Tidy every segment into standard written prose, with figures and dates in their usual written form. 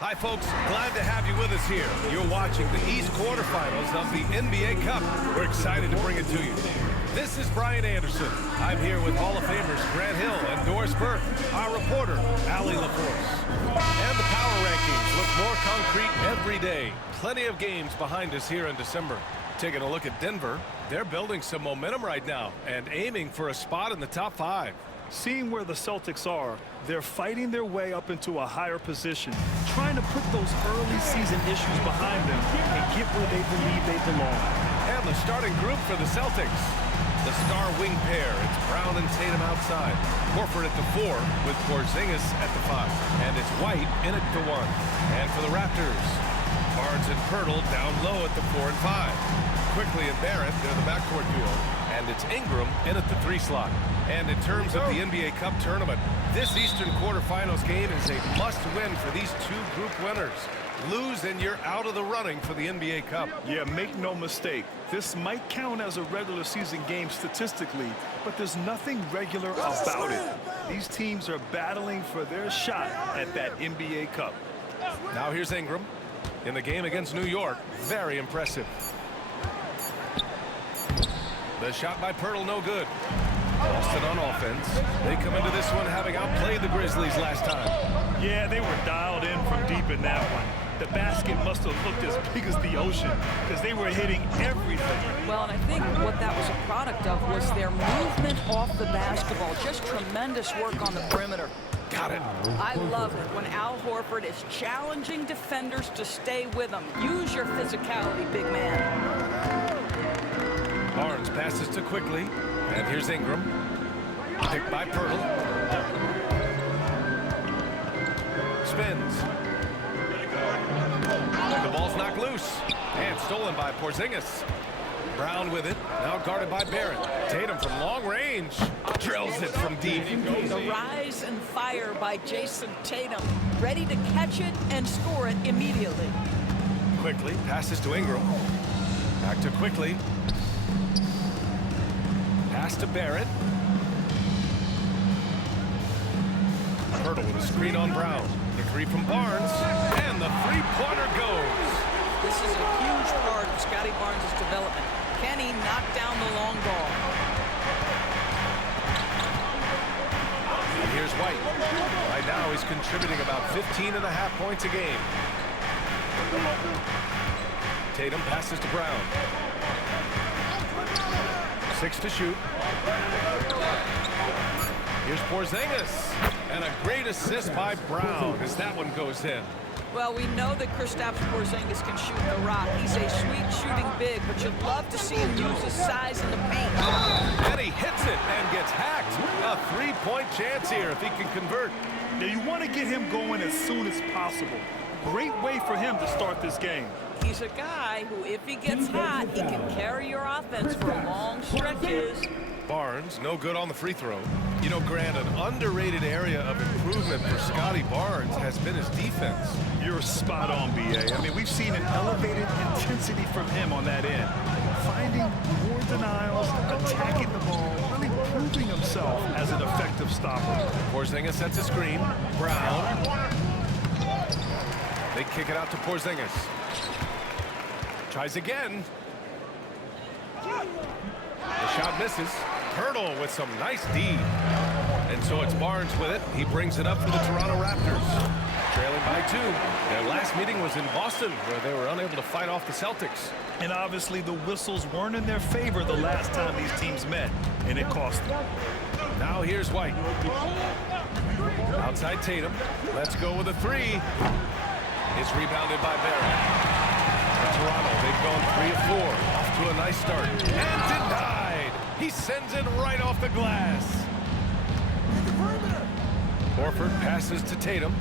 Hi, folks. Glad to have you with us here. You're watching the East quarterfinals of the NBA Cup. We're excited to bring it to you. This is Brian Anderson. I'm here with Hall of Famers Grant Hill and Doris Burke, our reporter, Allie LaForce. And the power rankings look more concrete every day. Plenty of games behind us here in December. Taking a look at Denver, they're building some momentum right now and aiming for a spot in the top 5. Seeing where the Celtics are, they're fighting their way up into a higher position, trying to put those early season issues behind them and get where they believe they belong. And the starting group for the Celtics. The star wing pair, it's Brown and Tatum outside. Horford at the 4 with Porzingis at the 5. And it's White in at the 1. And for the Raptors, Barnes and Pirtle down low at the 4 and 5. Quickly and Barrett, they're the backcourt duo. And it's Ingram in at the 3 slot. And in terms of the NBA Cup tournament, this Eastern quarterfinals game is a must-win for these two group winners. Lose and you're out of the running for the NBA Cup. Yeah, make no mistake. This might count as a regular season game statistically, but there's nothing regular about it. These teams are battling for their shot at that NBA Cup. Now here's Ingram in the game against New York. Very impressive. The shot by Pirtle, no good. Boston on offense. They come into this one having outplayed the Grizzlies last time. Yeah, they were dialed in from deep in that one. The basket must have looked as big as the ocean because they were hitting everything. Well, and I think what that was a product of was their movement off the basketball. Just tremendous work on the perimeter. Got it. I love it when Al Horford is challenging defenders to stay with him. Use your physicality, big man. Barnes passes to Quickly. And here's Ingram. Picked by Pirtle. Spins. The ball's knocked loose. And stolen by Porzingis. Brown with it. Now guarded by Barrett. Tatum from long range. Drills it from deep. The rise and fire by Jason Tatum. Ready to catch it and score it immediately. Quickly passes to Ingram. Back to Quickly. Pass to Barrett. Pirtle with a screen on Brown. The 3 from Barnes. And the 3-pointer goes. This is a huge part of Scotty Barnes' development. Can he knock down the long ball? And here's White. Right now he's contributing about 15.5 points a game. Tatum passes to Brown. 6 to shoot. Here's Porzingis. And a great assist by Brown as that one goes in. Well, we know that Kristaps Porzingis can shoot the rock. He's a sweet shooting big, but you'd love to see him use his size in the paint. And he hits it and gets hacked. A 3-point chance here if he can convert. Now you want to get him going as soon as possible. Great way for him to start this game. He's a guy who, if he gets hot, he can carry your offense for long stretches. Barnes, no good on the free throw. You know, Grant, an underrated area of improvement for Scotty Barnes has been his defense. You're spot on, B.A. I mean, we've seen an elevated intensity from him on that end. Finding more denials, attacking the ball, really proving himself as an effective stopper. Porzingis sets a screen. Brown. They kick it out to Porzingis. Tries again. The shot misses. Pirtle with some nice D. And so it's Barnes with it. He brings it up for the Toronto Raptors. Trailing by 2. Their last meeting was in Boston, where they were unable to fight off the Celtics. And obviously the whistles weren't in their favor the last time these teams met, and it cost them. Now here's White. Outside Tatum. Let's go with a 3. It's rebounded by Barrett. Toronto, they've gone 3 of 4. Off to a nice start. And denied. He sends it right off the glass. Horford passes to Tatum.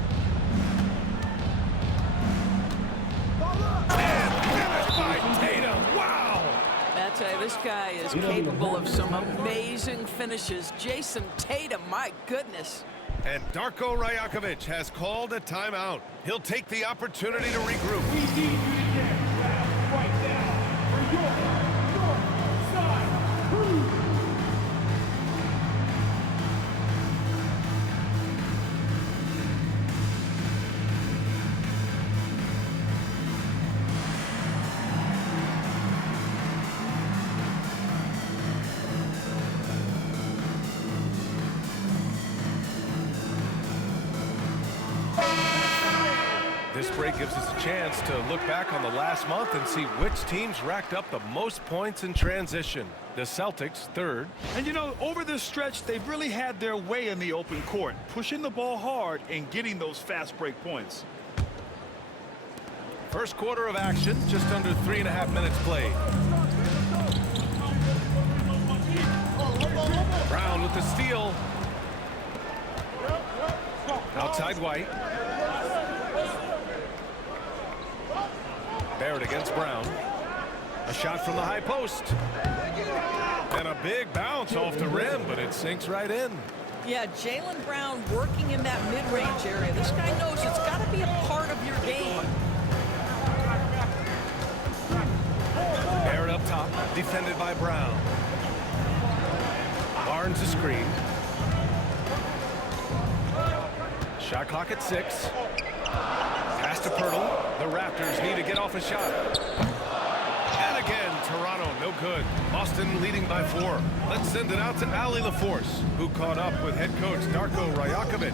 And finished by Tatum. Wow. I tell you, this guy is capable of some amazing finishes. Jason Tatum, my goodness. And Darko Rajakovic has called a timeout. He'll take the opportunity to regroup. We need you right now for your side. This break gives us a chance to look back on the last month and see which teams racked up the most points in transition. The Celtics, third. And you know, over this stretch, they've really had their way in the open court, pushing the ball hard and getting those fast break points. First quarter of action, just under 3.5 minutes played. Brown with the steal. Outside White. Barrett against Brown. A shot from the high post. And a big bounce off the rim, but it sinks right in. Yeah, Jaylen Brown working in that mid-range area. This guy knows it's got to be a part of your game. Barrett up top, defended by Brown. Barnes a screen. Shot clock at 6. Pass to Pirtle. The Raptors need to get off a shot. And again, Toronto, no good. Boston leading by 4. Let's send it out to Allie LaForce, who caught up with head coach Darko Rajakovic.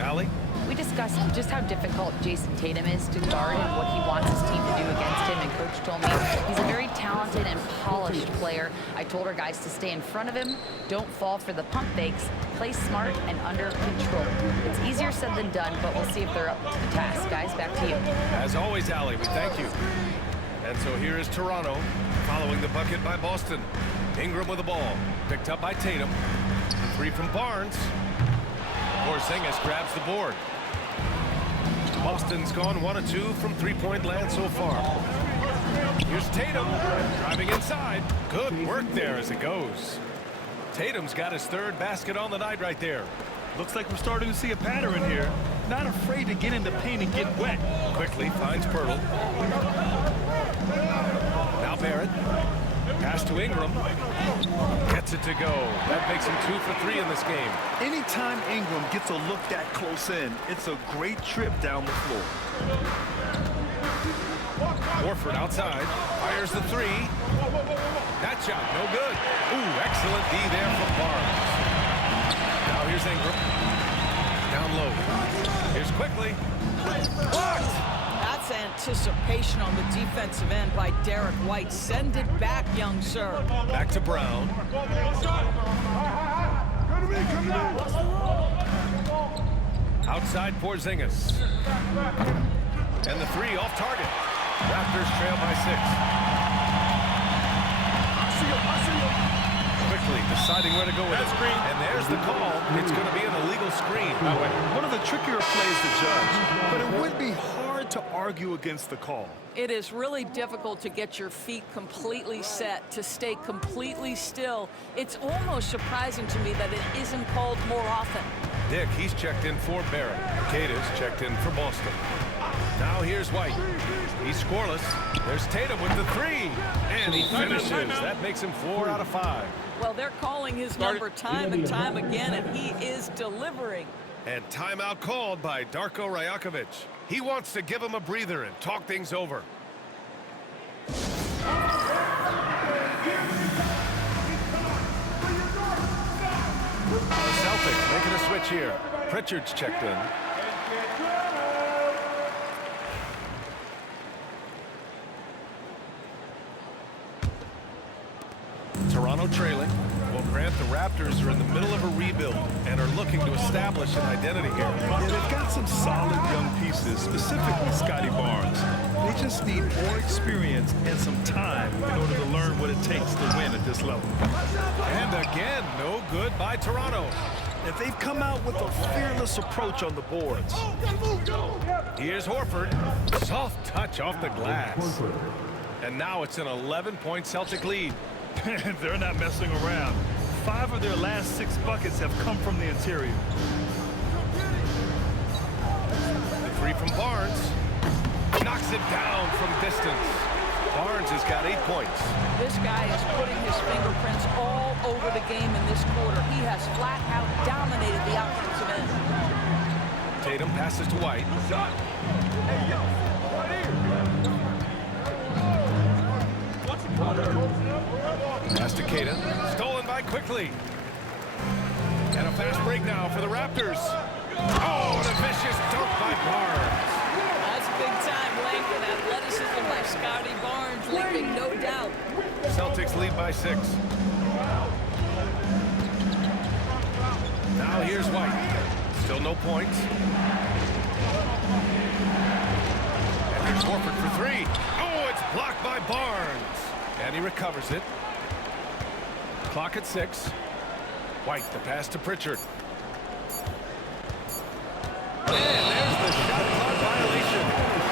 Allie? We discussed just how difficult Jason Tatum is to guard and what he wants his team to do against him, and Coach told me he's a very talented and polished player. I told our guys to stay in front of him, don't fall for the pump fakes, play smart and under control. It's easier said than done, but we'll see if they're up to the task. Guys, back to you. As always, Allie, we thank you. And so here is Toronto, following the bucket by Boston. Ingram with the ball, picked up by Tatum. 3 from Barnes. Porzingis grabs the board. Boston's gone 1 of 2 from three-point land so far. Here's Tatum driving inside. Good work there as it goes. Tatum's got his 3rd basket on the night right there. Looks like we're starting to see a pattern here. Not afraid to get in the paint and get wet. Quickly finds Pirtle. Now Barrett. Pass to Ingram. Gets it to go. That makes him 2 for 3 in this game. Anytime Ingram gets a look that close in, it's a great trip down the floor. Horford outside. Fires the 3. That shot, no good. Ooh, excellent D there from Barnes. Now here's Ingram. Down low. Here's Quickly. Blocked. That's anticipation on the defensive end by Derek White. Send it back, young sir. Back to Brown. Outside Porzingis. And the 3 off target. Raptors trail by 6. Quickly deciding where to go with it. And there's the call. It's going to be an illegal screen. One of the trickier plays to judge, but it would be hard to argue against the call. It is really difficult to get your feet completely set, to stay completely still. It's almost surprising to me that it isn't called more often. Dick, he's checked in for Barrett. Cada's checked in for Boston. Now here's White. He's scoreless. There's Tatum with the 3. And he finishes. That makes him 4 out of 5. Well, they're calling his number time and time again, and he is delivering. And timeout called by Darko Rajakovic. He wants to give him a breather and talk things over. The Celtics making a switch here. Pritchard's checked in. Toronto trailing. Well, Grant, the Raptors are in the middle of a rebuild and are looking to establish an identity here. Yeah, they've got some solid young pieces, specifically Scotty Barnes. They just need more experience and some time in order to learn what it takes to win at this level. And again, no good by Toronto. And they've come out with a fearless approach on the boards. Here's Horford. Soft touch off the glass. And now it's an 11-point Celtic lead. They're not messing around. 5 of their last 6 buckets have come from the interior. The 3 from Barnes. Knocks it down from distance. Barnes has got 8 points. This guy is putting his fingerprints all over the game in this quarter. He has flat out dominated the offensive end. Tatum passes to White. Pass to Cada. Stolen by Quickly. And a fast break now for the Raptors. Oh, and a vicious dunk by Barnes. That's big athleticism by Scotty Barnes, leaving no doubt. Celtics lead by 6. Now here's White. Still no points. And here's Horford for 3. Oh, it's blocked by Barnes. And he recovers it. Clock at 6. White, the pass to Pritchard. And there's the shot clock violation.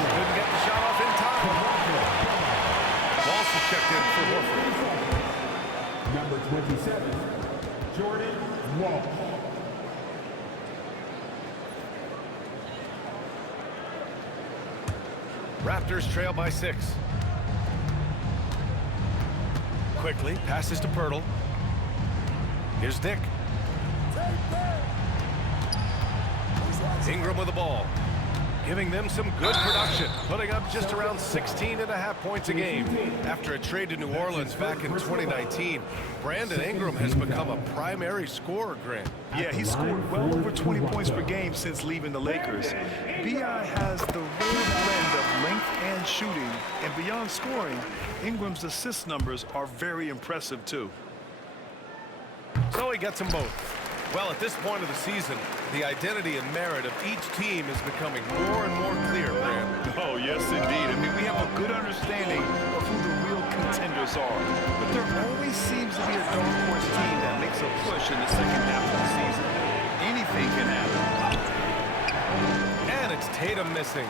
Couldn't get the shot off in time. Walsh is checked in for Horford. Number 27, Jordan Walsh. Raptors trail by 6. Quickly passes to Pirtle. Here's Dick. Ingram with the ball, giving them some good production, putting up just around 16.5 points a game. After a trade to New Orleans back in 2019, Brandon Ingram has become a primary scorer, Grant. Yeah, he scored well over 20 points per game since leaving the Lakers. B.I. has the rare blend of length and shooting, and beyond scoring, Ingram's assist numbers are very impressive too. So he gets them both. Well, at this point of the season, the identity and merit of each team is becoming more and more clear, Grant. Oh, yes, indeed. I mean, we have a good understanding of who the real contenders are. But there always seems to be a dark horse team that makes a push in the second half of the season. Anything can happen. And it's Tatum missing.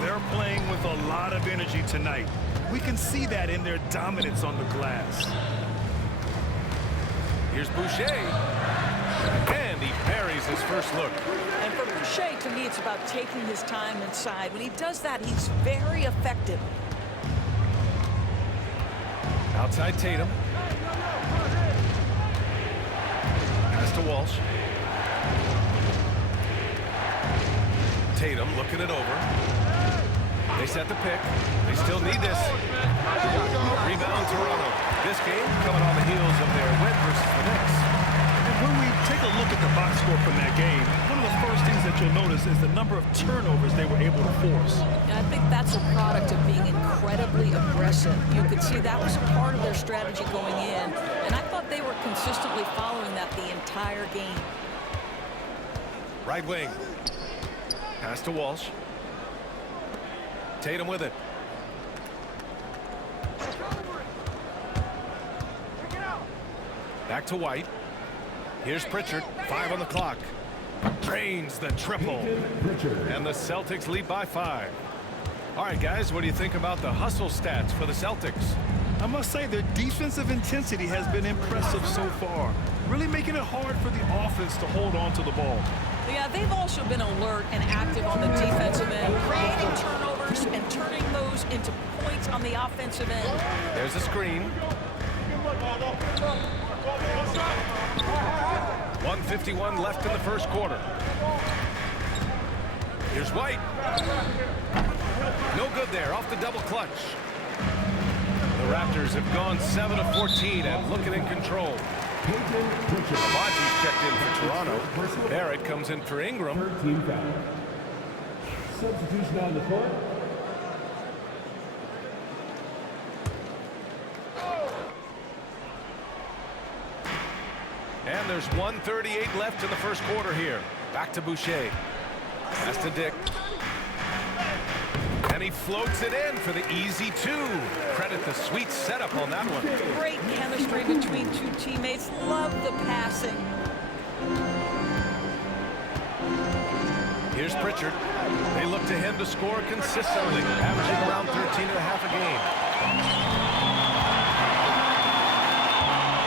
They're playing with a lot of energy tonight. We can see that in their dominance on the glass. Here's Boucher. And he parries his first look. And for Boucher, to me, it's about taking his time inside. When he does that, he's very effective. Outside Tatum. Pass to Walsh. Tatum looking it over. They set the pick. They still need this. Rebound Toronto. This game coming on the heels of their win versus the Knicks. When we take a look at the box score from that game, one of the first things that you'll notice is the number of turnovers they were able to force. And I think that's a product of being incredibly aggressive. You could see that was a part of their strategy going in, and I thought they were consistently following that the entire game. Right wing. Pass to Walsh. Tatum with it. Back to White. Here's Pritchard. 5 on the clock. Drains the triple. And the Celtics lead by 5. All right, guys, what do you think about the hustle stats for the Celtics? I must say their defensive intensity has been impressive so far, really making it hard for the offense to hold on to the ball. Yeah, they've also been alert and active on the defensive end, creating turnovers and turning those into points on the offensive end. There's a screen. 1:51 left in the first quarter. Here's White. No good there, off the double clutch. The Raptors have gone 7 of 14 and looking in control. Amaji's checked in for Toronto. Barrett comes in for Ingram. 13 foul. Substitution on the court. And there's 1:38 left in the first quarter here. Back to Boucher. Pass to Dick. And he floats it in for the easy 2. Credit the sweet setup on that one. Great chemistry between two teammates. Love the passing. Here's Pritchard. They look to him to score consistently, averaging around 13.5 a game.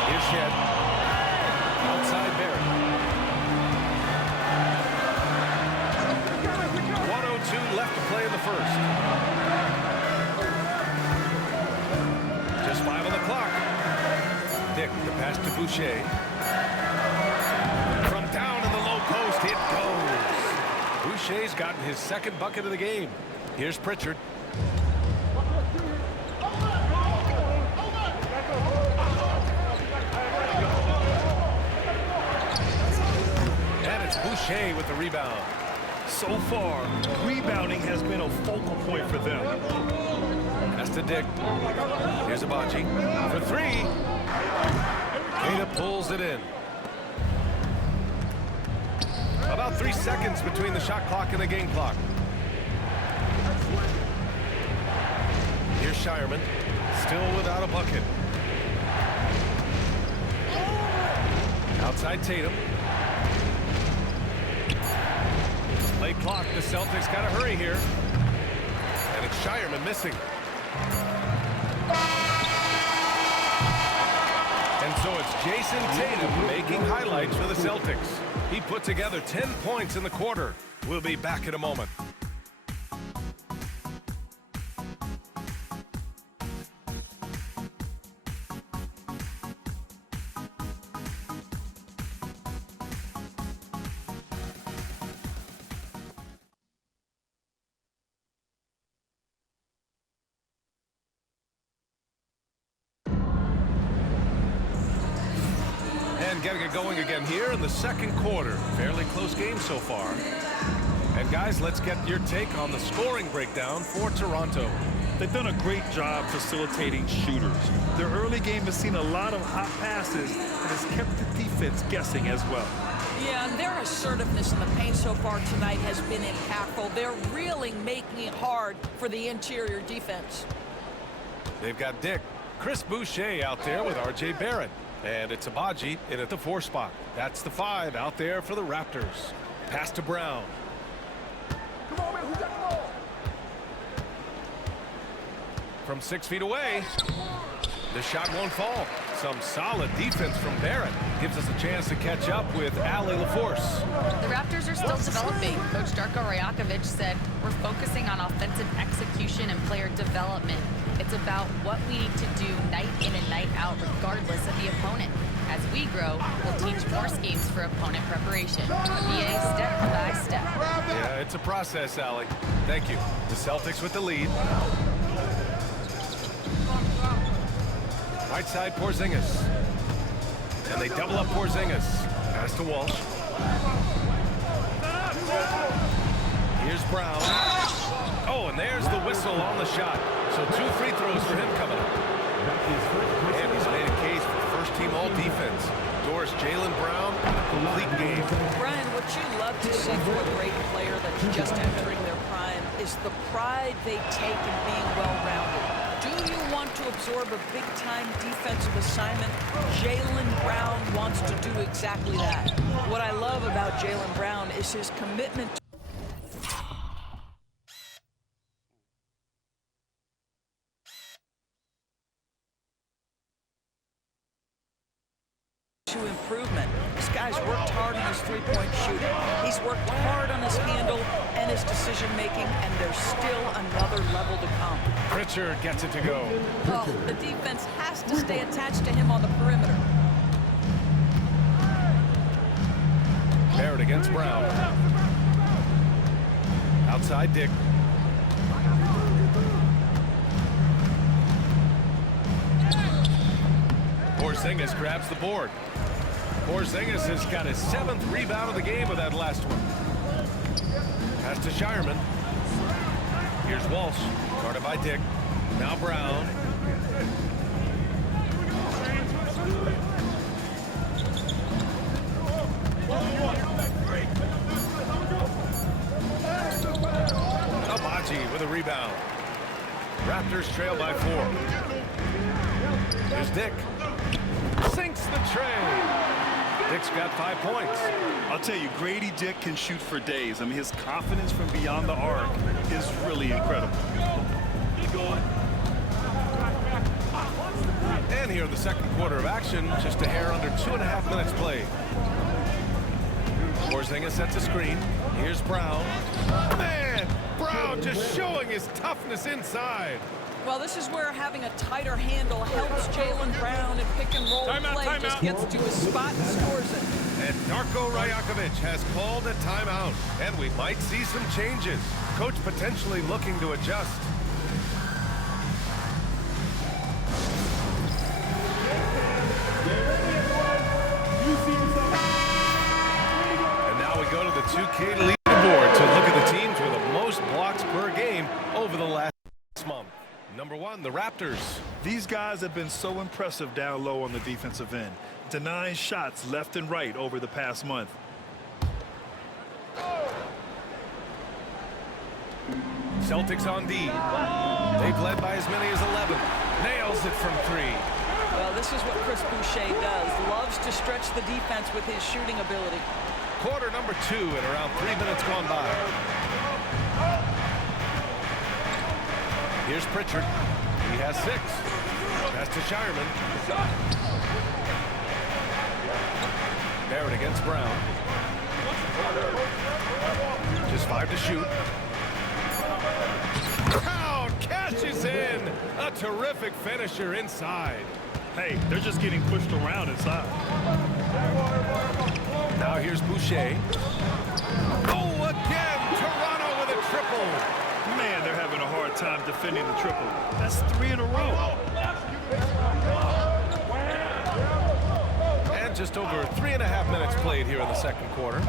Here's Shed. Outside Barrett. 1:02 left to play in the first. Just 5 on the clock. Dick, the pass to Boucher. From down in the low post, it goes. Boucher's gotten his second bucket of the game. Here's Pritchard. And it's Boucher with the rebound. So far, rebounding has been a focal point for them. Pass to Dick. Here's Agbaji for three. Queta pulls it in. About 3 seconds between the shot clock and the game clock. Here's Shireman, still without a bucket. Outside Tatum. Late clock, the Celtics got to hurry here. And it's Shireman missing. And so it's Jason Tatum making highlights for the Celtics. He put together 10 points in the quarter. We'll be back in a moment. And getting it going again here in the second quarter. Fairly close game so far. And guys, let's get your take on the scoring breakdown for Toronto. They've done a great job facilitating shooters. Their early game has seen a lot of hot passes and has kept the defense guessing as well. Yeah, and their assertiveness in the paint so far tonight has been impactful. They're really making it hard for the interior defense. They've got Dick. Chris Boucher out there with R.J. Barrett. And it's Agbaji in at the 4 spot. That's the 5 out there for the Raptors. Pass to Brown. Come on, man, who's that ball? From 6 feet away. The shot won't fall. Some solid defense from Barrett. Gives us a chance to catch up with Ali LaForce. The Raptors are still developing. Coach Darko Rajakovic said, we're focusing on offensive execution and player development. It's about what we need to do night in and night out, regardless of the opponent. As we grow, we'll teach more schemes for opponent preparation. BA step by step. Yeah, it's a process, Ali. Thank you. The Celtics with the lead. Right side, Porzingis. And they double up Porzingis. Pass to Walsh. Here's Brown. Oh, and there's the whistle on the shot. So 2 free throws for him coming up. And he's made a case for first-team all-defense. Doris Jaylen Brown, a complete game. Brian, what you love to see from a great player that's just entering their prime is the pride they take in being well-rounded. Do you want to absorb a big-time defensive assignment? Jaylen Brown wants to do exactly that. What I love about Jaylen Brown is his commitment to improvement. This guy's worked hard on his three-point shooting. He's worked hard on his handle and his decision-making, and there's still another level to come. Pritchard gets it to go. Oh, the defense has to stay attached to him on the perimeter. Barrett against Brown. Outside Dick. Porzingis grabs the board. Porzingis has got his 7th rebound of the game with that last one. Pass to Shireman. Here's Walsh, guarded by Dick. Now Brown. Agbaji with a rebound. Raptors trail by 4. Here's Dick. Sinks the tray. Dick's got 5 points. I'll tell you, Grady Dick can shoot for days. I mean, his confidence from beyond the arc is really incredible. And here in the second quarter of action, just a hair under 2.5 minutes played. Porzingis sets a screen. Here's Brown. Man, Brown just showing his toughness inside. Well, this is where having a tighter handle helps Jaylen Brown in pick and roll play. Just gets to his spot and scores it. And Darko Rajakovic has called a timeout. And we might see some changes. Coach potentially looking to adjust. And now we go to the 2K leaderboard to look at over the last month. Number 1, the Raptors. These guys have been so impressive down low on the defensive end, denying shots left and right over the past month. Celtics on D. They've led by as many as 11. Nails it from 3. Well, this is what Chris Boucher does. Loves to stretch the defense with his shooting ability. Quarter number 2 and around 3 minutes gone by. Here's Pritchard. He has 6. Pass to Shireman. Barrett against Brown. Just 5 to shoot. Brown catches in. A terrific finisher inside. Hey, they're just getting pushed around inside. Now here's Boucher. Oh, again! Toronto with a triple. Man, they're having a hard time defending the triple. That's 3 in a row. And just over 3.5 minutes played here in the second quarter.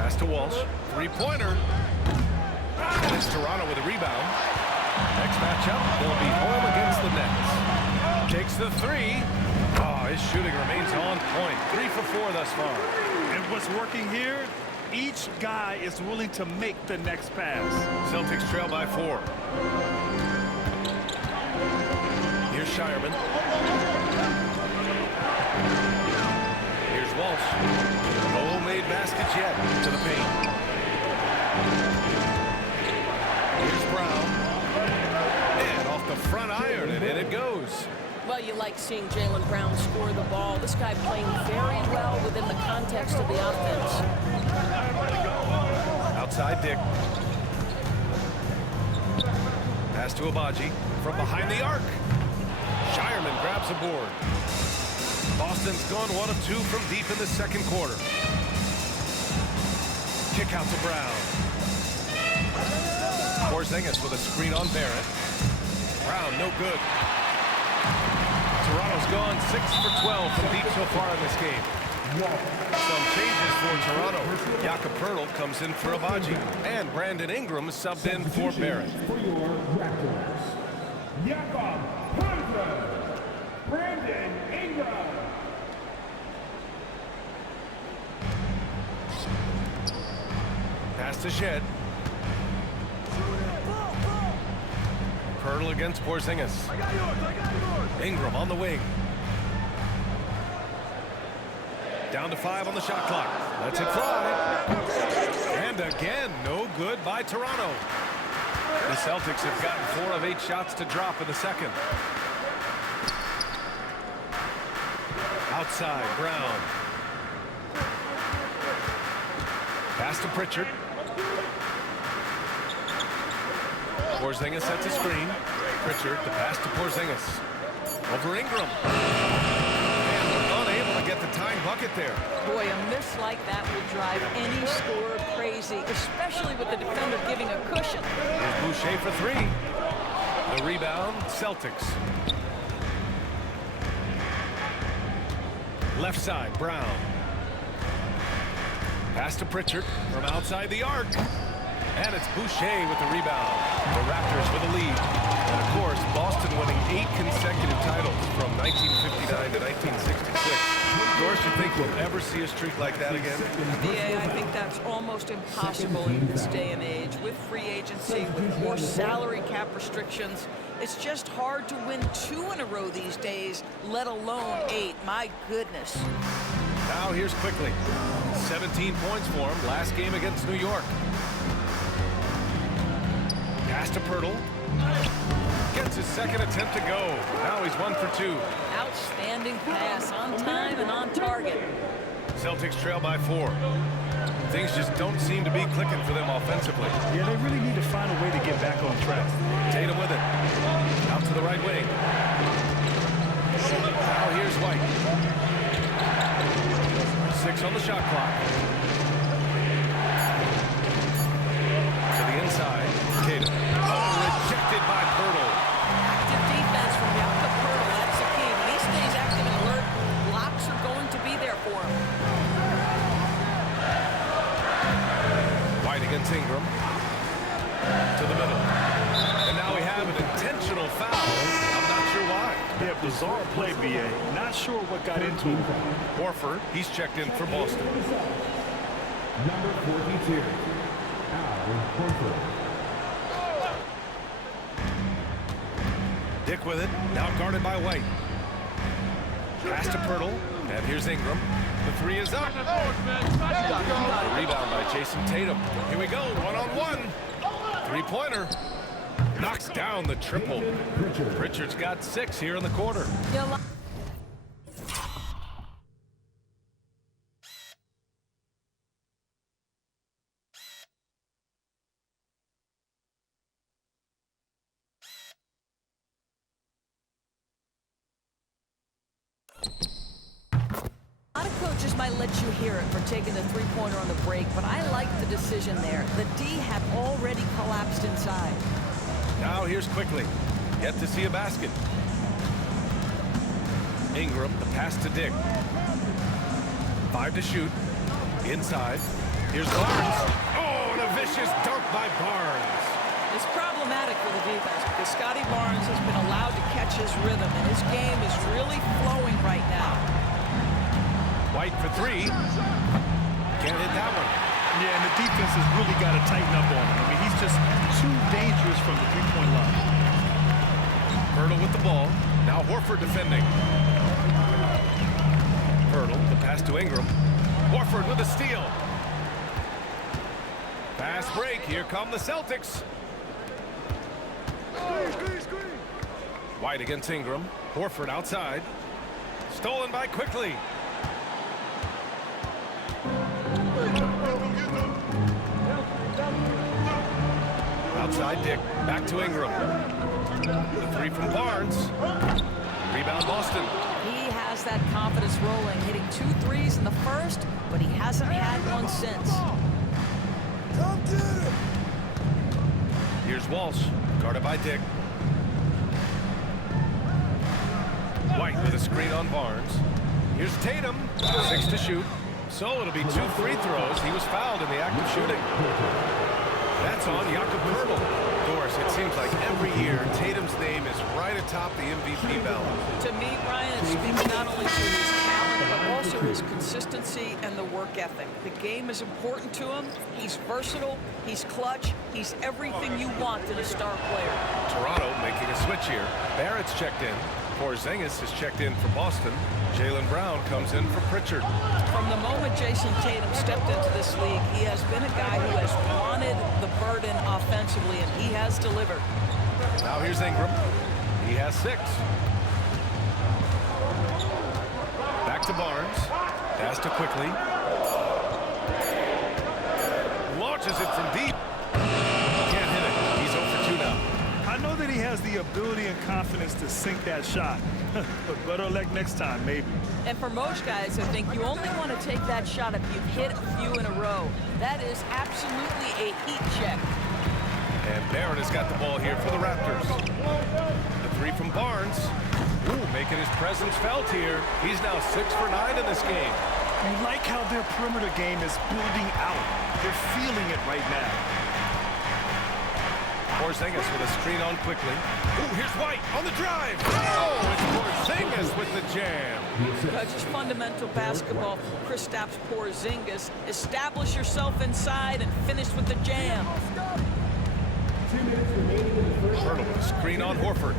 Pass to Walsh. 3-pointer. And it's Toronto with a rebound. Next matchup, they'll be home against the Nets. Takes the 3. Oh, his shooting remains on point. 3 for 4 thus far. And what's working here? Each guy is willing to make the next pass. Celtics trail by 4. Here's Shireman. Here's Walsh. No made baskets yet to the paint. Here's Brown. And off the front iron, and in it goes. Well, you like seeing Jaylen Brown score the ball. This guy playing very well within the context of the offense. Outside Dick. Pass to Abaji from behind the arc. Shireman grabs a board. Boston's gone 1 of 2 from deep in the second quarter. Kick out to Brown. Porzingis with a screen on Barrett. Brown, no good. Toronto's gone 6 for 12 from deep so far in this game. Some changes for Toronto. Jakob Poeltl comes in for Abaji. And Brandon Ingram subbed in for Barrett. For your Raptors, Jakob Poeltl, Brandon Ingram. Pass to Shed. Poeltl against Porzingis. Ingram on the wing. Down to 5 on the shot clock. Lets it fly. And again, no good by Toronto. The Celtics have gotten 4 of 8 shots to drop in the second. Outside, Brown. Pass to Pritchard. Porzingis sets a screen. Pritchard, the pass to Porzingis. Over Ingram. And unable to get the tying bucket there. Boy, a miss like that will drive any scorer crazy, especially with the defender giving a cushion. Here's Boucher for 3. The rebound, Celtics. Left side, Brown. Pass to Pritchard from outside the arc. And it's Boucher with the rebound. The Raptors with the lead. And of course, Boston winning 8 consecutive titles from 1959 to 1966. Doris, you think we'll ever see a streak like that again? Yeah, I think that's almost impossible in this day and age. With free agency, with more salary cap restrictions, it's just hard to win 2 in a row these days, let alone 8. My goodness. Now here's Quickly. 17 points for him last game against New York. Pass to Poeltl. Gets his second attempt to go. Now he's 1 for 2. Outstanding pass, on time and on target. Celtics trail by 4. Things just don't seem to be clicking for them offensively. Yeah, they really need to find a way to get back on track. Tatum with it. Out to the right wing. Now here's White. 6 on the shot clock. To the inside. Tatum. Oh, rejected by Poeltl. Active defense from Jakob Poeltl, that's the key. When he stays active and alert, blocks are going to be there for him. White against Ingram. To the middle. have an intentional foul. I'm not sure why. Yeah, bizarre play, B.A. Not sure what got into him. Horford, he's checked in for Boston. Number 42, Al Horford. Dick with it, now guarded by White. Pass to Pirtle, and here's Ingram. The three is up. Rebound by Jason Tatum. Here we go, one-on-one. Three-pointer. Knocks down the triple. Pritchard's got 6 here in the quarter. A lot of coaches might let you hear it for taking the three-pointer on the break, but I like the decision there. The D had already collapsed inside. Now here's Quickly. Yet to see a basket. Ingram, the pass to Dick. 5 to shoot. Inside. Here's Barnes. Oh, and a vicious dunk by Barnes. It's problematic for the defense because Scotty Barnes has been allowed to catch his rhythm, and his game is really flowing right now. White for 3. Can't hit that one. Yeah, and the defense has really got to tighten up on him. I mean, he's just too dangerous from the three-point line. Pirtle with the ball. Now Horford defending. Pirtle, the pass to Ingram. Horford with a steal. Fast break. Here come the Celtics. White against Ingram. Horford outside. Stolen by Quickly. Outside Dick. Back to Ingram. The three from Barnes. Rebound Boston. He has that confidence rolling, hitting 2 threes in the first, but he hasn't had one since. Here's Walsh, guarded by Dick. White with a screen on Barnes. Here's Tatum, 6 to shoot. So it'll be 2 free throws. He was fouled in the act of shooting. That's on Jakob Pirtle. Doris, it seems like every year Tatum's name is right atop the MVP ballot. To me, Brian, it speaks not only to his talent, but also his consistency and the work ethic. The game is important to him. He's versatile. He's clutch. He's everything you want in a star player. Toronto making a switch here. Barrett's checked in. Porzingis is checked in for Boston. Jaylen Brown comes in for Pritchard. From the moment Jason Tatum stepped into this league, he has been a guy who has wanted the burden offensively, and he has delivered. Now here's Ingram. He has 6. Back to Barnes. Pass to Quickly. Launches it from deep. Can't hit it. He's 0 for 2 now. I know that he has the ability and confidence to sink that shot. But better luck next time, maybe. And for most guys, I think you only want to take that shot if you've hit a few in a row. That is absolutely a heat check. And Barrett has got the ball here for the Raptors. The 3 from Barnes. Ooh, making his presence felt here. He's now 6 for 9 in this game. You like how their perimeter game is building out. They're feeling it right now. Porzingis with a screen on Quickly. Ooh, here's White on the drive. Oh, it's Porzingis with the jam. Just fundamental basketball from Kristaps Porzingis. Establish yourself inside and finish with the jam. Pirtle with a screen on Horford.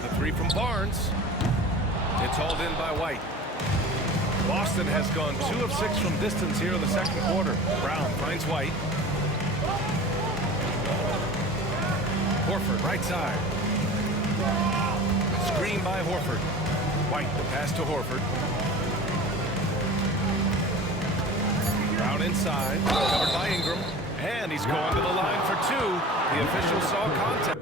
The 3 from Barnes. It's hauled in by White. Boston has gone 2 of 6 from distance here in the second quarter. Brown finds White. Horford, right side. Screen by Horford. White, the pass to Horford. Brown inside, covered by Ingram. And he's going to the line for 2. The official saw contact.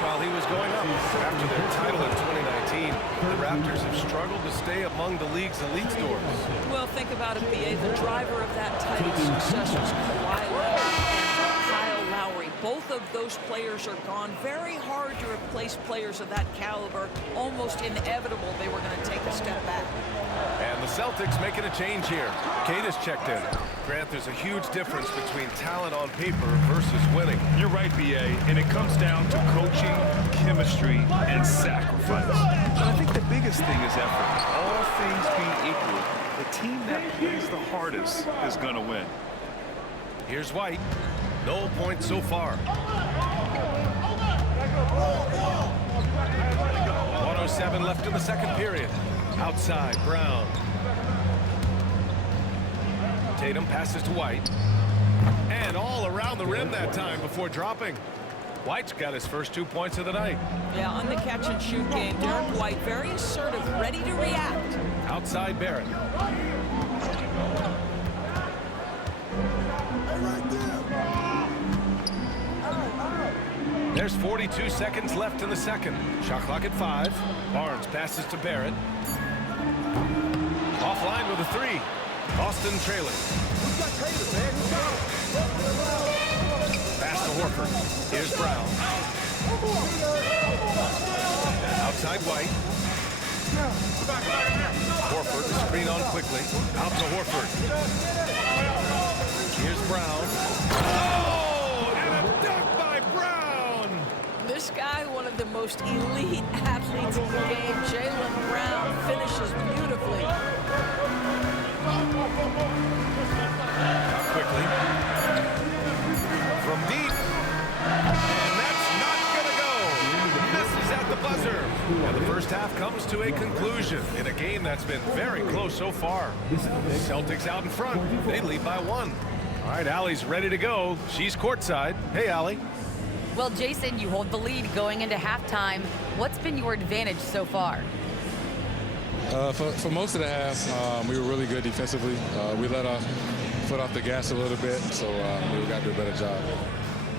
While he was going up after their title in 2019, the Raptors have struggled to stay among the league's elite scores. Well, think about it, B.A. The driver of that title success was Kawhi Leonard and Kyle Lowry. Both of those players are gone. Very hard to replace players of that caliber. Almost inevitable they were going to take a step back. And the Celtics making a change here. Kate has checked in. Grant, there's a huge difference between talent on paper versus winning. You're right, B.A., and it comes down to coaching, chemistry, and sacrifice. But I think the biggest thing is effort. All things being equal, the team that plays the hardest is going to win. Here's White. No points so far. 1:07 left in the second period. Outside, Brown. Tatum passes to White. And all around the rim that time before dropping. White's got his first 2 points of the night. Yeah, on the catch-and-shoot game, Derek White very assertive, ready to react. Outside, Barrett. There's 42 seconds left in the second. Shot clock at 5. Barnes passes to Barrett. Offline with a 3. Boston trailing. Pass to Horford. Here's Brown. Outside White. Horford, the screen on quickly. Out to Horford. Here's Brown. Oh, and a dunk by Brown. This guy, one of the most elite athletes in the game, Jaylen Brown, finishes beautifully. Quickly. From deep. And that's not going to go. Misses at the buzzer. And the first half comes to a conclusion in a game that's been very close so far. Celtics out in front. They lead by 1. All right, Allie's ready to go. She's courtside. Hey, Allie. Well, Jason, you hold the lead going into halftime. What's been your advantage so far? For most of the half, we were really good defensively. We let our foot off the gas a little bit, so we got to do a better job.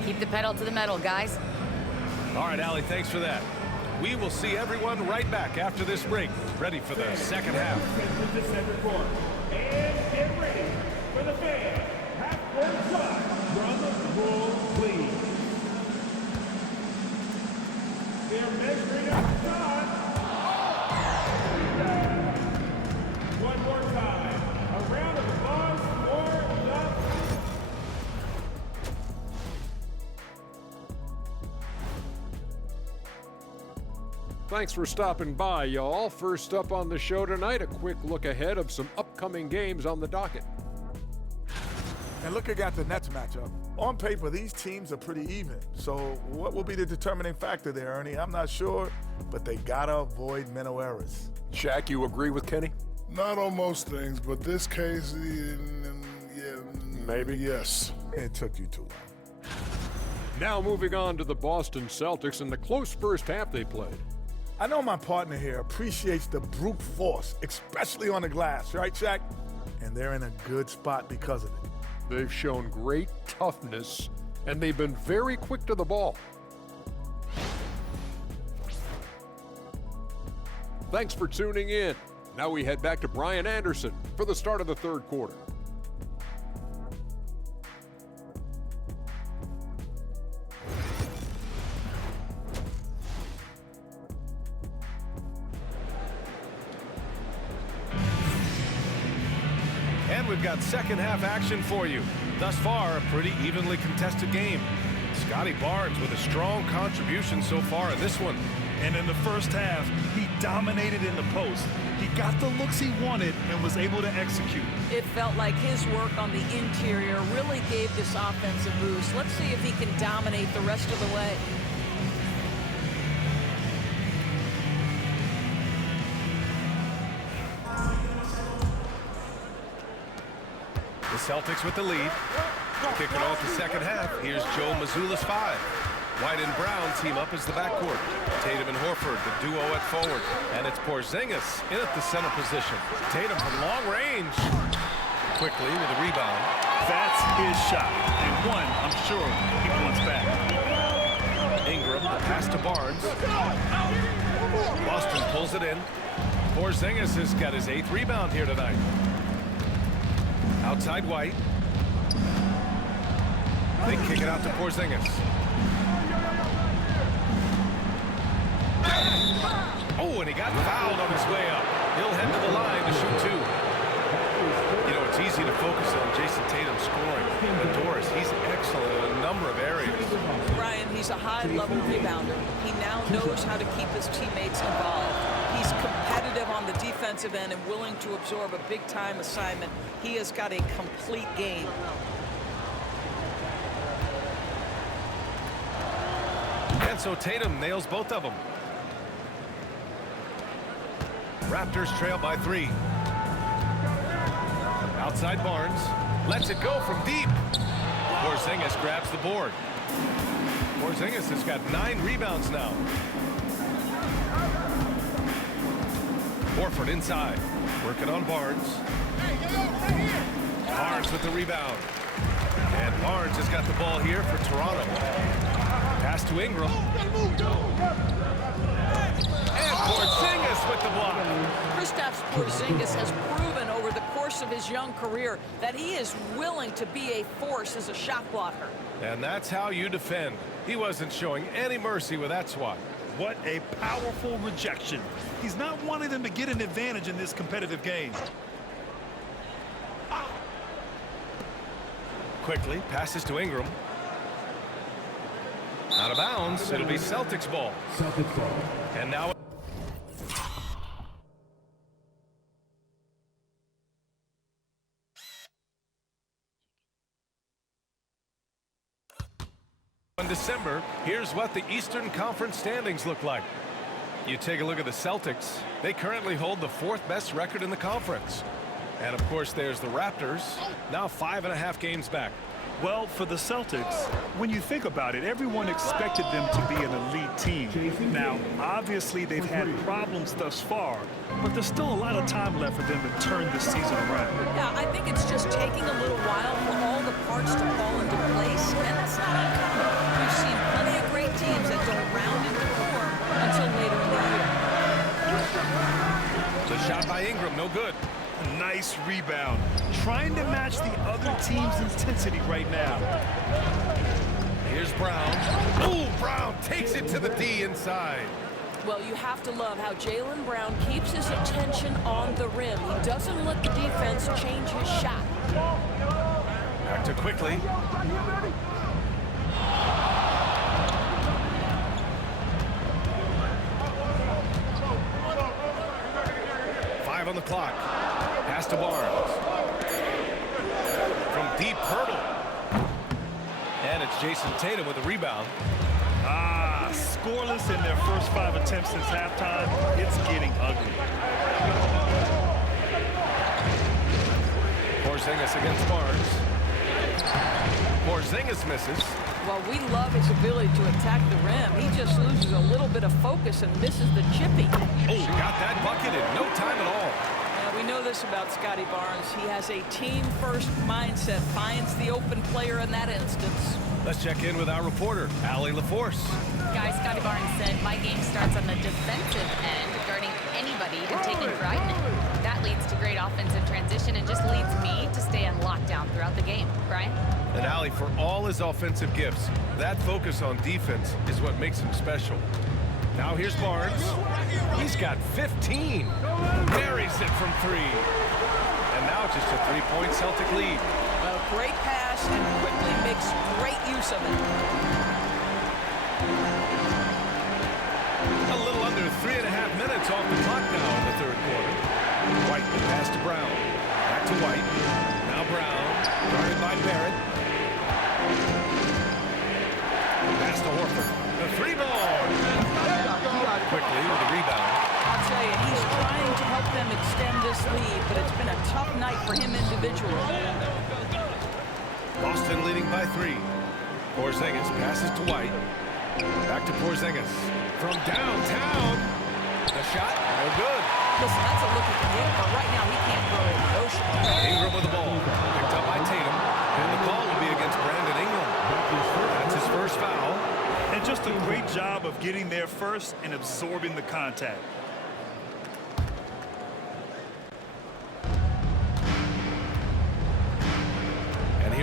Keep the pedal to the metal, guys. All right, Allie, thanks for that. We will see everyone right back after this break, ready for the second half. The center court. And get ready for the fans. Half-court shot from the Bulls lead. They're measuring up shot. One more time. A round of applause for the... Thanks for stopping by, y'all. First up on the show tonight, a quick look ahead of some upcoming games on the docket. And looking at the Nets matchup, on paper, these teams are pretty even. So what will be the determining factor there, Ernie? I'm not sure, but they gotta avoid mental errors. Shaq, you agree with Kenny? Not on most things, but this case, yeah, Maybe. Yes. It took you too long. Now moving on to the Boston Celtics and the close first half they played. I know my partner here appreciates the brute force, especially on the glass, right, Shaq? And they're in a good spot because of it. They've shown great toughness, and they've been very quick to the ball. Thanks for tuning in. Now we head back to Brian Anderson for the start of the third quarter. And we've got second half action for you. Thus far, a pretty evenly contested game. Scotty Barnes with a strong contribution so far in this one. And in the first half, he dominated in the post. He got the looks he wanted and was able to execute. It felt like his work on the interior really gave this offense a boost. Let's see if he can dominate the rest of the way. The Celtics with the lead. Kicking off the second half. Here's Joe Mazzulla's 5. White and Brown team up as the backcourt. Tatum and Horford, the duo at forward. And it's Porzingis in at the center position. Tatum from long range. Quickly with a rebound. That's his shot. And one, I'm sure, he wants back. Ingram, the pass to Barnes. Boston pulls it in. Porzingis has got his 8th rebound here tonight. Outside White. They kick it out to Porzingis. Oh, and he got fouled on his way up. He'll head to the line to shoot 2. You know, it's easy to focus on Jason Tatum scoring. But Doris, he's excellent in a number of areas. Brian, he's a high-level rebounder. He now knows how to keep his teammates involved. He's competitive on the defensive end and willing to absorb a big-time assignment. He has got a complete game. And so Tatum nails both of them. Raptors trail by 3. Outside Barnes. Lets it go from deep. Porzingis grabs the board. Porzingis has got 9 rebounds now. Horford inside. Working on Barnes. Barnes with the rebound. And Barnes has got the ball here for Toronto. Pass to Ingram. And Porzingis with the block. Kristaps Porzingis has proven over the course of his young career that he is willing to be a force as a shot blocker. And that's how you defend. He wasn't showing any mercy with that swat. What a powerful rejection. He's not wanting them to get an advantage in this competitive game. Quickly passes to Ingram. Out of bounds. It'll be Celtics ball. Celtics ball. And now in December, here's what the Eastern Conference standings look like. You take a look at the Celtics. They currently hold the 4th best record in the conference. And of course there's the Raptors, now 5.5 games back. Well, for the Celtics, when you think about it, everyone expected them to be an elite team. Now, obviously, they've had problems thus far, but there's still a lot of time left for them to turn this season around. Yeah, I think it's just taking a little while for all the parts to fall into place, and that's not uncommon. We've seen plenty of great teams that don't round into form until later in the year. The shot by Ingram, no good. Nice rebound. Trying to match the other team's intensity right now. Here's Brown. Ooh, Brown takes it to the D inside. Well, you have to love how Jaylen Brown keeps his attention on the rim. He doesn't let the defense change his shot. Back to Quickly. On the clock. Pass to Barnes. From deep, Hurdle. And it's Jason Tatum with a rebound. Scoreless in their first 5 attempts since halftime. It's getting ugly. Porzingis against Barnes. Porzingis misses. Well, we love his ability to attack the rim. He just loses a little bit of focus and misses the chippy. Oh, got that bucket in no time at all. We know this about Scotty Barnes. He has a team-first mindset, finds the open player in that instance. Let's check in with our reporter, Allie LaForce. Guys, Scotty Barnes said, my game starts on the defensive end, guarding anybody and taking pride in it. That leads to great offensive transition and just leads me to stay on lockdown throughout the game. Brian? And Allie, for all his offensive gifts, that focus on defense is what makes him special. Now here's Barnes. He's got 15. Buries it from 3. And now just a 3-point Celtic lead. A great pass and Quickly makes great use of it. A little under 3.5 minutes off the clock now in the 3rd quarter. White pass to Brown. Back to White. Now Brown. Guarded by Barrett. Pass to Horford. The 3-ball. Quickly with the rebound. I'll tell you, he's trying to help them extend this lead, but it's been a tough night for him individually. Boston leading by 3. Porzingis passes to White. Back to Porzingis. From downtown. The shot, no good. Listen, that's a look at the game, but right now he can't throw it in the ocean. Ingram with the ball. Picked up by Tatum. And the call will be against Brandon Ingram. That's his first foul. And just a great job of getting there first and absorbing the contact.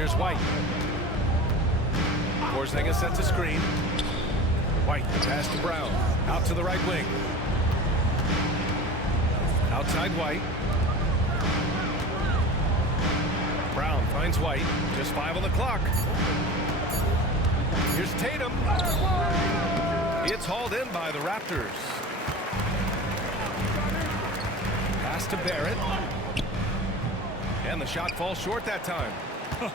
Here's White. Porzingis sets a screen. White, the pass to Brown. Out to the right wing. Outside White. Brown finds White. Just 5 on the clock. Here's Tatum. It's hauled in by the Raptors. Pass to Barrett. And the shot falls short that time.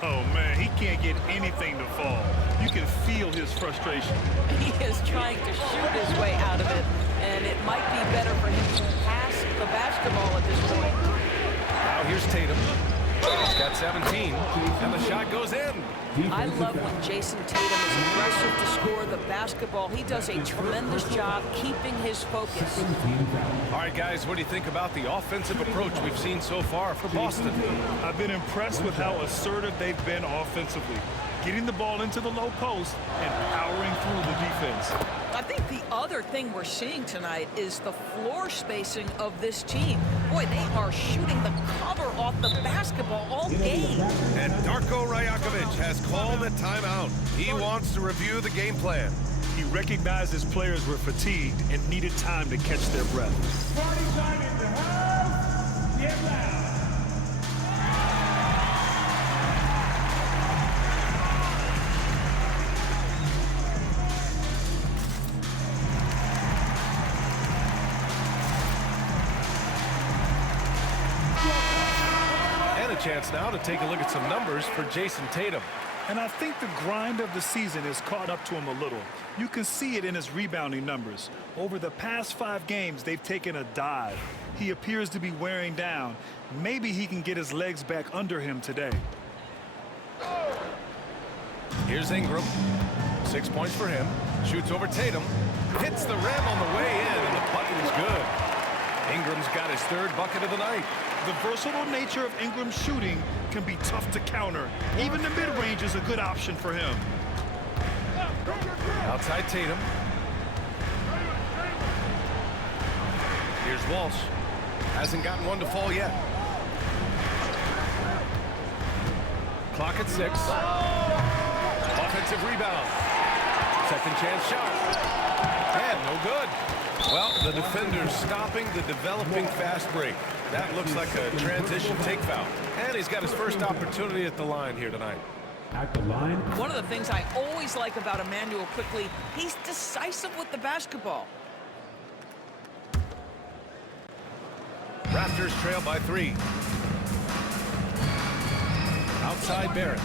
Oh, man, he can't get anything to fall. You can feel his frustration. He is trying to shoot his way out of it, and it might be better for him to pass the basketball at this point. Now here's Tatum. He's got 17, and the shot goes in. I love when Jason Tatum is aggressive to score the basketball. He does a tremendous job keeping his focus. All right, guys, what do you think about the offensive approach we've seen so far for Boston? I've been impressed with how assertive they've been offensively, getting the ball into the low post and powering through the defense. I think the other thing we're seeing tonight is the floor spacing of this team. Boy, they are shooting the cover off the basketball all game. And Darko Rajakovic has called a timeout. He wants to review the game plan. He recognized his players were fatigued and needed time to catch their breath. Party time in the house. Get loud. Chance now to take a look at some numbers for Jason Tatum. And I think the grind of the season has caught up to him a little. You can see it in his rebounding numbers. Over the past 5 games, they've taken a dive. He appears to be wearing down. Maybe he can get his legs back under him today. Here's Ingram. 6 points for him. Shoots over Tatum. Hits the rim on the way in, and the bucket is good. Ingram's got his 3rd bucket of the night. The versatile nature of Ingram's shooting can be tough to counter. Even the mid-range is a good option for him. Outside Tatum. Here's Walsh. Hasn't gotten one to fall yet. Clock at 6. Offensive rebound. Second chance shot. And no good. Well, the defender's stopping the developing fast break. That looks like a transition take foul. And he's got his first opportunity at the line here tonight. At the line. One of the things I always like about Immanuel Quickley, he's decisive with the basketball. Raptors trail by 3. Outside Barrett.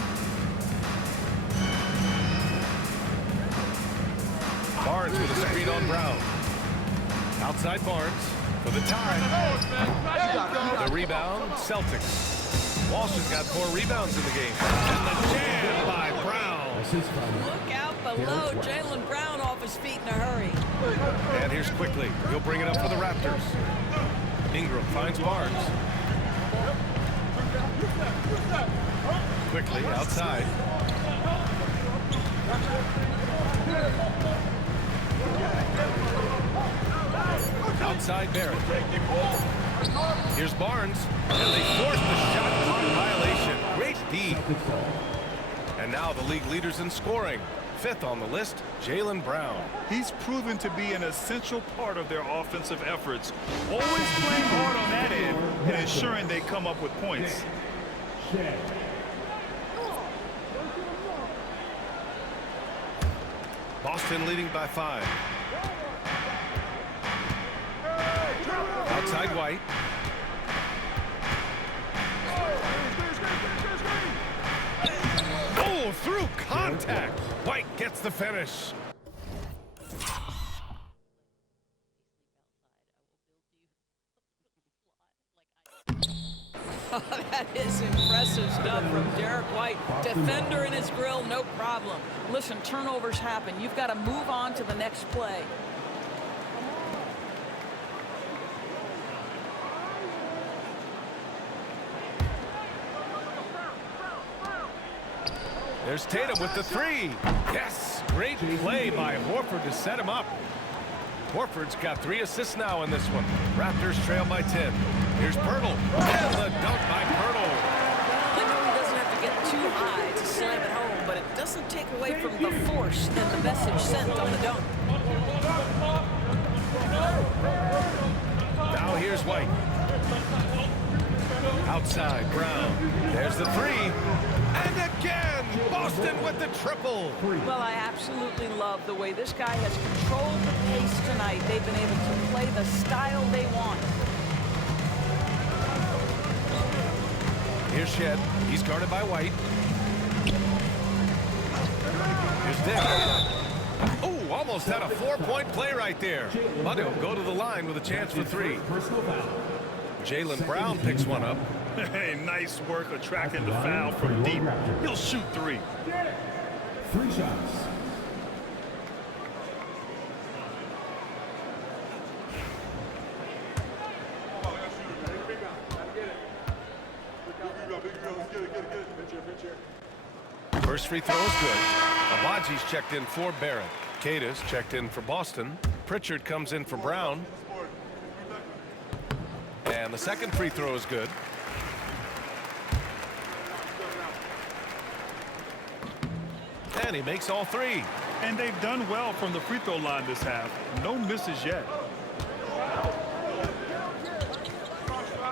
Barnes with a screen on Brown. Outside Barnes for the tie. The rebound, Celtics. Walsh has got 4 rebounds in the game. And the jam by Brown. Look out below. Jaylen Brown off his feet in a hurry. And here's Quickley. He'll bring it up for the Raptors. Ingram finds Barnes. Quickley outside. Outside Barrett. Here's Barnes, and they force the shot clock violation. Great D. And now the league leaders in scoring. 5th on the list, Jaylen Brown. He's proven to be an essential part of their offensive efforts, always playing hard on that end and ensuring they come up with points. Boston leading by 5. Outside White. Oh, through contact. White gets the finish. Oh, that is impressive stuff from Derek White. Defender in his grill, no problem. Listen, turnovers happen. You've got to move on to the next play. There's Tatum with the 3. Yes, great play by Horford to set him up. Horford's got 3 assists now in this one. Raptors trail by 10. Here's Pirtle. And the dunk by Pirtle. I know he doesn't have to get too high to doesn't take away from the force and the message sent on the dunk. Now here's White. Outside, Brown. There's the three. And again, Boston with the triple. Well, I absolutely love the way this guy has controlled the pace tonight. They've been able to play the style they want. Here's Shed. He's guarded by White. Here's Dick. Oh, almost had a 4-point play right there. But he'll go to the line with a chance for three. Jaylen Brown picks one up. Hey, nice work attracting the foul from deep. He'll shoot three. 3 shots. First free throw is good. Abaji's checked in for Barrett. Cadis checked in for Boston. Pritchard comes in for Brown. And the second free throw is good. And he makes all three. And they've done well from the free throw line this half. No misses yet.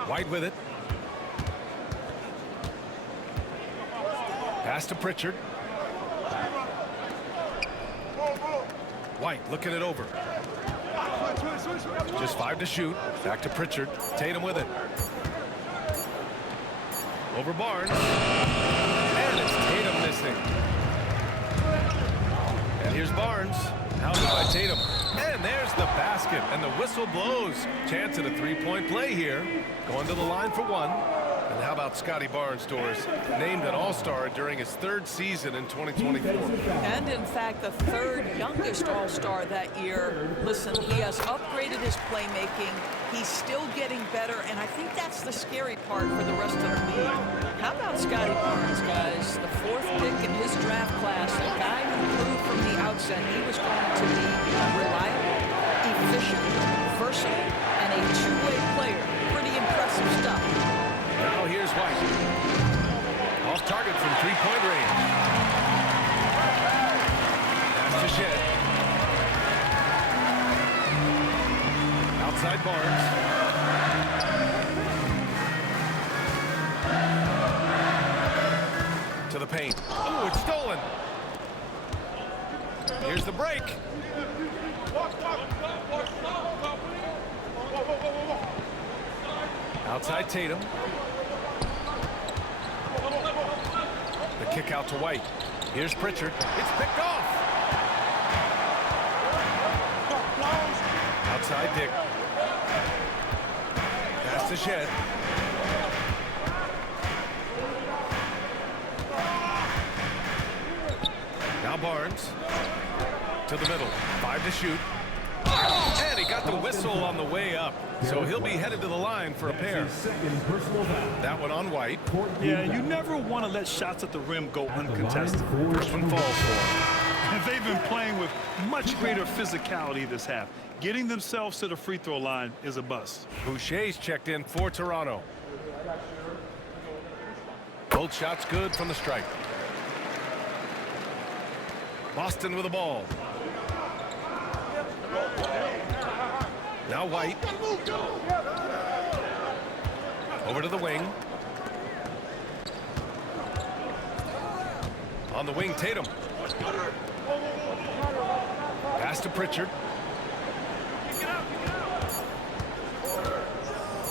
White with it. Pass to Pritchard. White looking it over. Just 5 to shoot. Back to Pritchard. Tatum with it. Over Barnes. And it's Tatum missing. And here's Barnes. Hounded by Tatum. And there's the basket. And the whistle blows. Chance at a 3-point play here. Going to the line for one. And how about Scotty Barnes, Doris? Named an All-Star during his 3rd season in 2024. And in fact, the 3rd youngest All-Star that year. Listen, he has upgraded his playmaking. He's still getting better, and I think that's the scary part for the rest of the league. How about Scotty Barnes, guys? The 4th pick in his draft class, a guy who proved from the outset he was going to be reliable, efficient, versatile, and a two-way player. Pretty impressive stuff. Now here's White. Off target from 3-point range. Pass to Shed. Outside Barnes. To the paint. Oh, it's stolen. Here's the break. Outside Tatum. The kick out to White. Here's Pritchard. It's picked off. Outside Dick. Pass to Shed. Now Barnes. To the middle. 5 to shoot. And he got the whistle on the way up. So he'll be headed to the line for a pair. That one on White. Yeah, you never want to let shots at the rim go uncontested. First one falls for him. And they've been playing with much greater physicality this half. Getting themselves to the free throw line is a bust. Boucher's checked in for Toronto. Both shots good from the stripe. Boston with the ball. Now White. Over to the wing. On the wing, Tatum. Pass to Pritchard.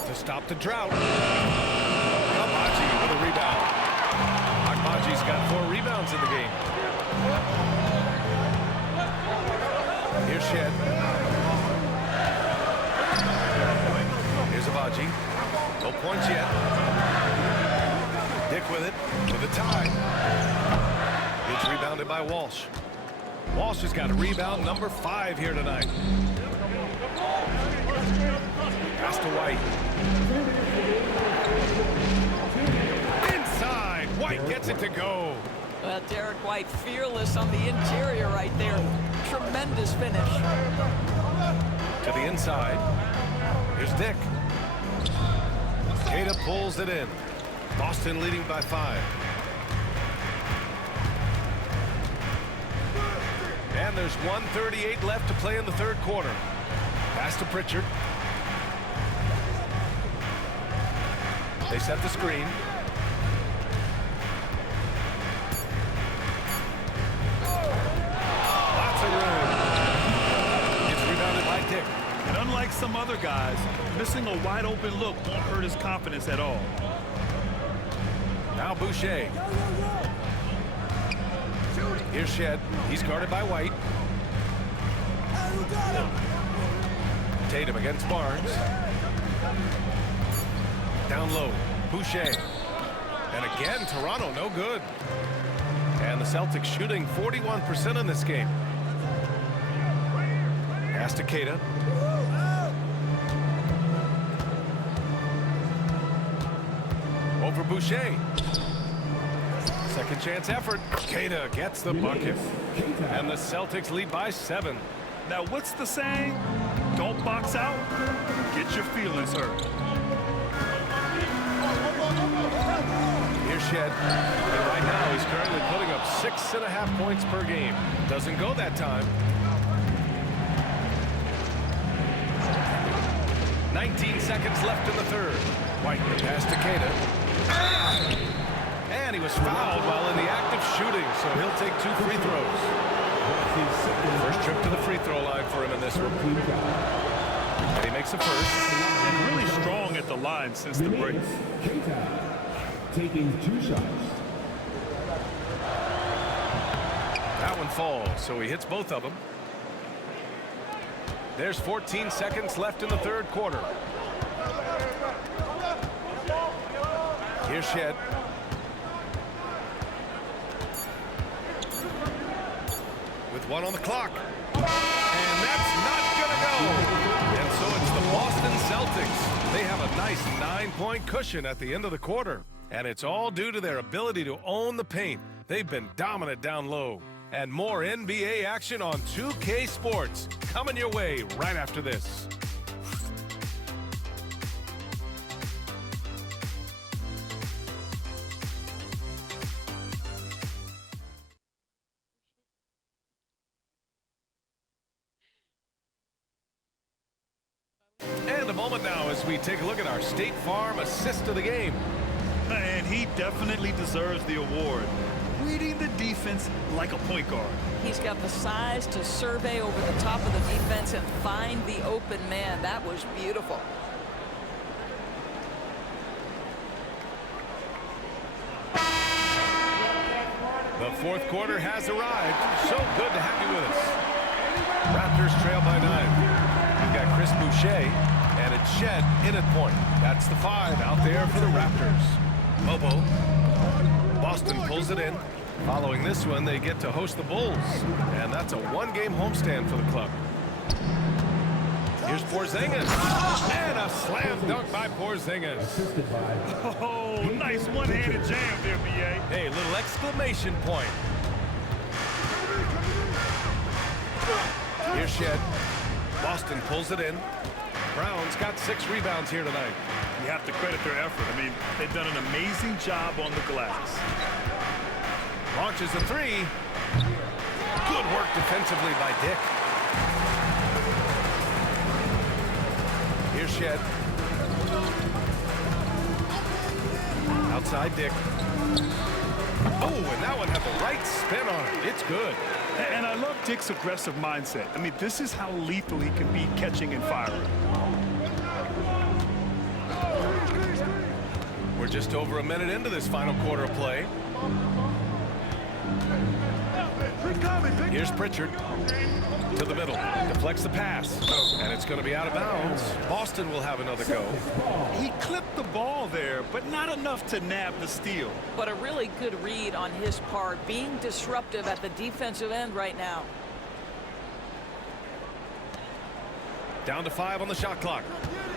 To stop the drought. Agbaji with a rebound. Agbaji's got 4 rebounds in the game. Here's Shed. Here's Agbaji. No points yet. Dick with it. For the tie. It's rebounded by Walsh. Walsh has got rebound number 5 here tonight. Pass to White. Inside. White gets it to go. Well, Derek White fearless on the interior right there. Tremendous finish. To the inside. Here's Dick. Queta pulls it in. Boston leading by 5. And there's 1:38 left to play in the third quarter. Pass to Pritchard. They set the screen. Lots of room. It's rebounded by Dick. And unlike some other guys, missing a wide open look won't hurt his confidence at all. Now Boucher. Here's Shed. He's guarded by White. Tatum against Barnes. Down low. Boucher. And again, Toronto no good. And the Celtics shooting 41% in this game. Pass to Keita. Over Boucher. Second chance effort. Keita gets the bucket. And the Celtics lead by 7. Now, what's the saying? Don't box out. Get your feelings hurt. Here's Shed. And right now he's currently putting up 6.5 points per game. Doesn't go that time. 19 seconds left in the third. White pass to Keita. And he was fouled while in the act of shooting, so he'll take 2 free throws. First trip to the free throw line for him in this one. And he makes the first. And really strong at the line since the break. Taking 2 shots. That one falls, so he hits both of them. There's 14 seconds left in the third quarter. Here's Shed. With 1 on the clock. And that's not going to go. And so it's the Boston Celtics. They have a nice 9-point cushion at the end of the quarter. And it's all due to their ability to own the paint. They've been dominant down low. And more NBA action on 2K Sports coming your way right after this. And a moment now as we take a look at our State Farm assist of the game. And he definitely deserves the award. Reading the defense like a point guard. He's got the size to survey over the top of the defense and find the open man. That was beautiful. The fourth quarter has arrived. So good to have you with us. Raptors trail by 9. We've got Chris Boucher, and it's Shed in at point. That's the 5 out there for the Raptors. Bobo. Boston pulls it in. Following this one, they get to host the Bulls, and that's a 1-game homestand for the club. Here's Porzingis, and a slam dunk by Porzingis. Oh, nice one-handed jam there, B.A. Hey, little exclamation point. Here's Shed. Boston pulls it in. Brown's got 6 rebounds here tonight. You have to credit their effort. I mean, they've done an amazing job on the glass. Launches a 3. Good work defensively by Dick. Here's Shed. Outside Dick. Oh, and that one had the right spin on it. It's good. And I love Dick's aggressive mindset. I mean, this is how lethal he can be catching and firing. We're just over a minute into this final quarter of play. Here's Pritchard to the middle. Deflects the pass. And it's going to be out of bounds. Boston will have another go. He clipped the ball there, but not enough to nab the steal. But a really good read on his part, being disruptive at the defensive end right now. Down to 5 on the shot clock.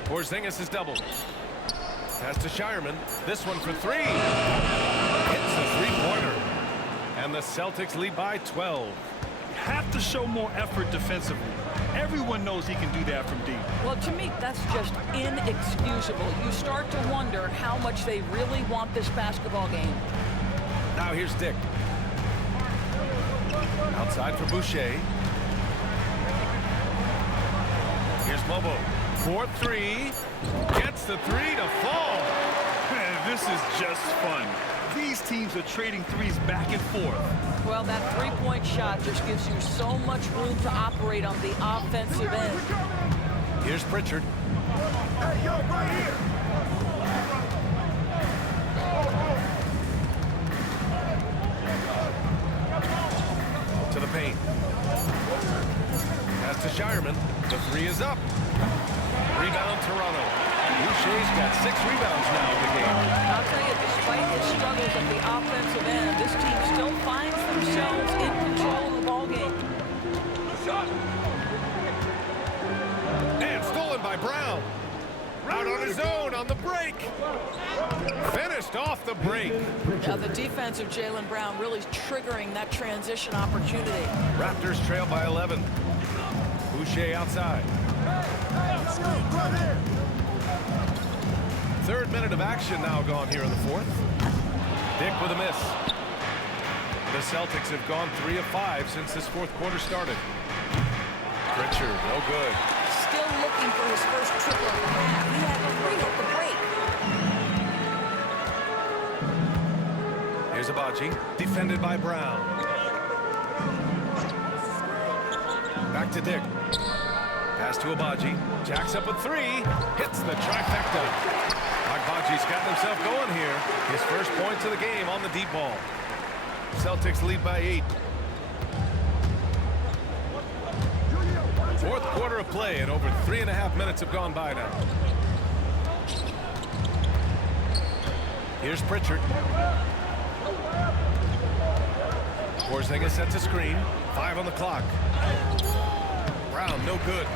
Porzingis is doubled. Pass to Shireman. This one for 3. Hits a 3-pointer. And the Celtics lead by 12. Have to show more effort defensively. Everyone knows he can do that from deep. Well, to me, that's just inexcusable. You start to wonder how much they really want this basketball game. Now here's Dick. Outside for Boucher. Here's Mobo. 4-3. Gets the three to fall. Man, this is just fun. These teams are trading threes back and forth. Well, that three-point shot just gives you so much room to operate on the offensive end. Here's Pritchard. Hey, yo, right here. To the paint. Pass to Shireman. The three is up. Rebound, Toronto. Boucher's got 6 rebounds now in the game. I'll tell you, despite his struggles at the offensive end, this team still finds themselves in control of the ballgame. And stolen by Brown. Out on his own on the break. Finished off the break. Now the defense of Jaylen Brown really triggering that transition opportunity. Raptors trail by 11. Boucher outside. Third minute of action now gone here in the fourth. Dick with a miss. The Celtics have gone 3 of 5 since this fourth quarter started. Pritchard, no good. Still looking for his first triple of the half. He had 3 at the break. Here's Abaji, defended by Brown. Back to Dick. Pass to Abaji. Jacks up a 3. Hits the trifecta. Agbaji's got himself going here. His first points of the game on the deep ball. Celtics lead by 8. Fourth quarter of play, and over 3.5 minutes have gone by now. Here's Pritchard. Porzingis sets a screen. 5 on the clock. Brown, no good.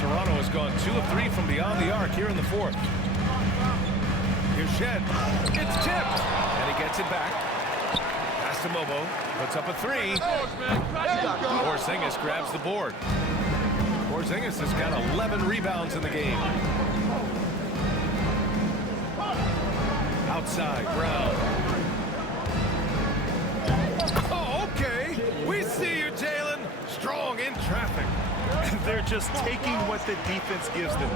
Toronto has gone 2 of 3 from beyond the arc here in the fourth. Here's Shed. It's tipped. And he gets it back. Pass to Mobo. Puts up a 3. Porzingis grabs the board. Porzingis has got 11 rebounds in the game. Outside, Brown. Oh, okay. We see you, Jaylen. Strong in traffic. They're just taking what the defense gives them.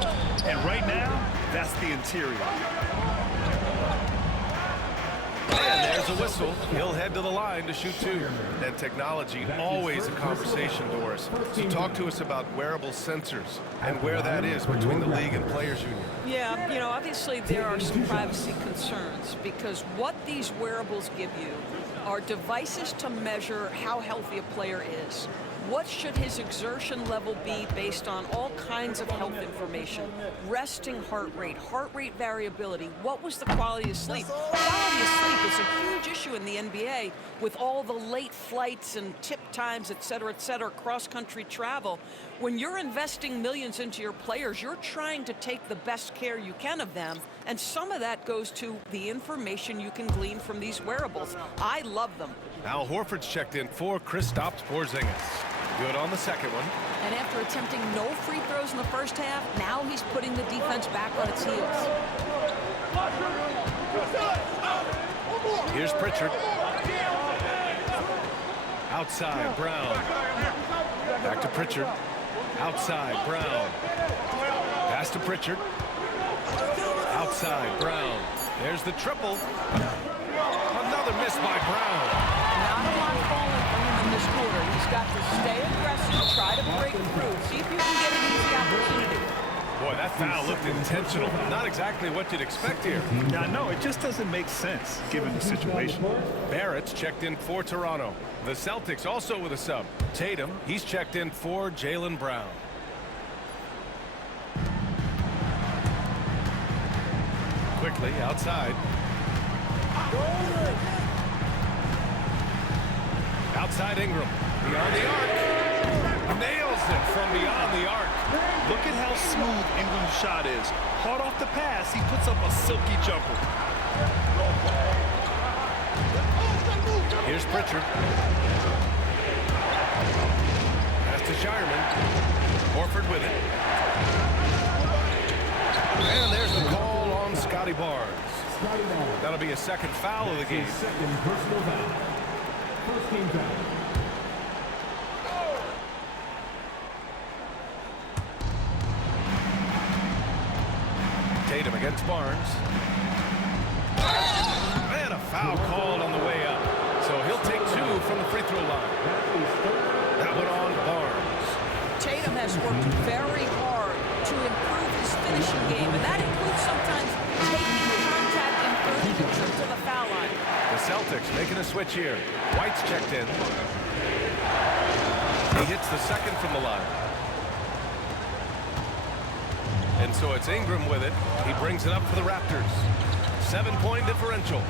And right now, that's the interior. And there's a whistle. He'll head to the line to shoot 2. And technology, always a conversation, Doris. So talk to us about wearable sensors and where that is between the league and players union. Yeah, you know, obviously there are some privacy concerns because what these wearables give you are devices to measure how healthy a player is. What should his exertion level be based on all kinds of health information? Resting heart rate variability. What was the quality of sleep? Quality of sleep is a huge issue in the NBA with all the late flights and tip times, et cetera, cross-country travel. When you're investing millions into your players, you're trying to take the best care you can of them, and some of that goes to the information you can glean from these wearables. I love them. Al Horford's checked in for Kristaps Porzingis. Good on the second one. And after attempting no free throws in the first half, now he's putting the defense back on its heels. Here's Pritchard. Outside, Brown. Back to Pritchard. Outside, Brown. Pass to Pritchard. Outside, Brown. There's the triple. Another miss by Brown. Not a lot falling for him in this quarter. He's got to stay aggressive, try to break through, see if you can get an easy opportunity. Boy, that foul looked intentional. Not exactly what you'd expect here. Yeah, no, it just doesn't make sense given the situation. Barrett's checked in for Toronto. The Celtics also with a sub. Tatum, he's checked in for Jaylen Brown. Quickly outside. Outside Ingram. Beyond the arc. Nails it from beyond the arc. Look at how smooth Ingram's shot is. Hard off the pass, he puts up a silky jumper. Here's Pritchard. Pass to Shireman. Horford with it. And there's the call on Scotty Barnes. That'll be a second foul of the game. Second personal foul. 1st team foul. It's Barnes. And a foul called on the way up. So he'll take 2 from the free throw line. That one on Barnes. Tatum has worked very hard to improve his finishing game, and that includes sometimes taking contact and earning a trip to the foul line. The Celtics making a switch here. White's checked in. He hits the second from the line. And so it's Ingram with it. He brings it up for the Raptors. 7-point differential.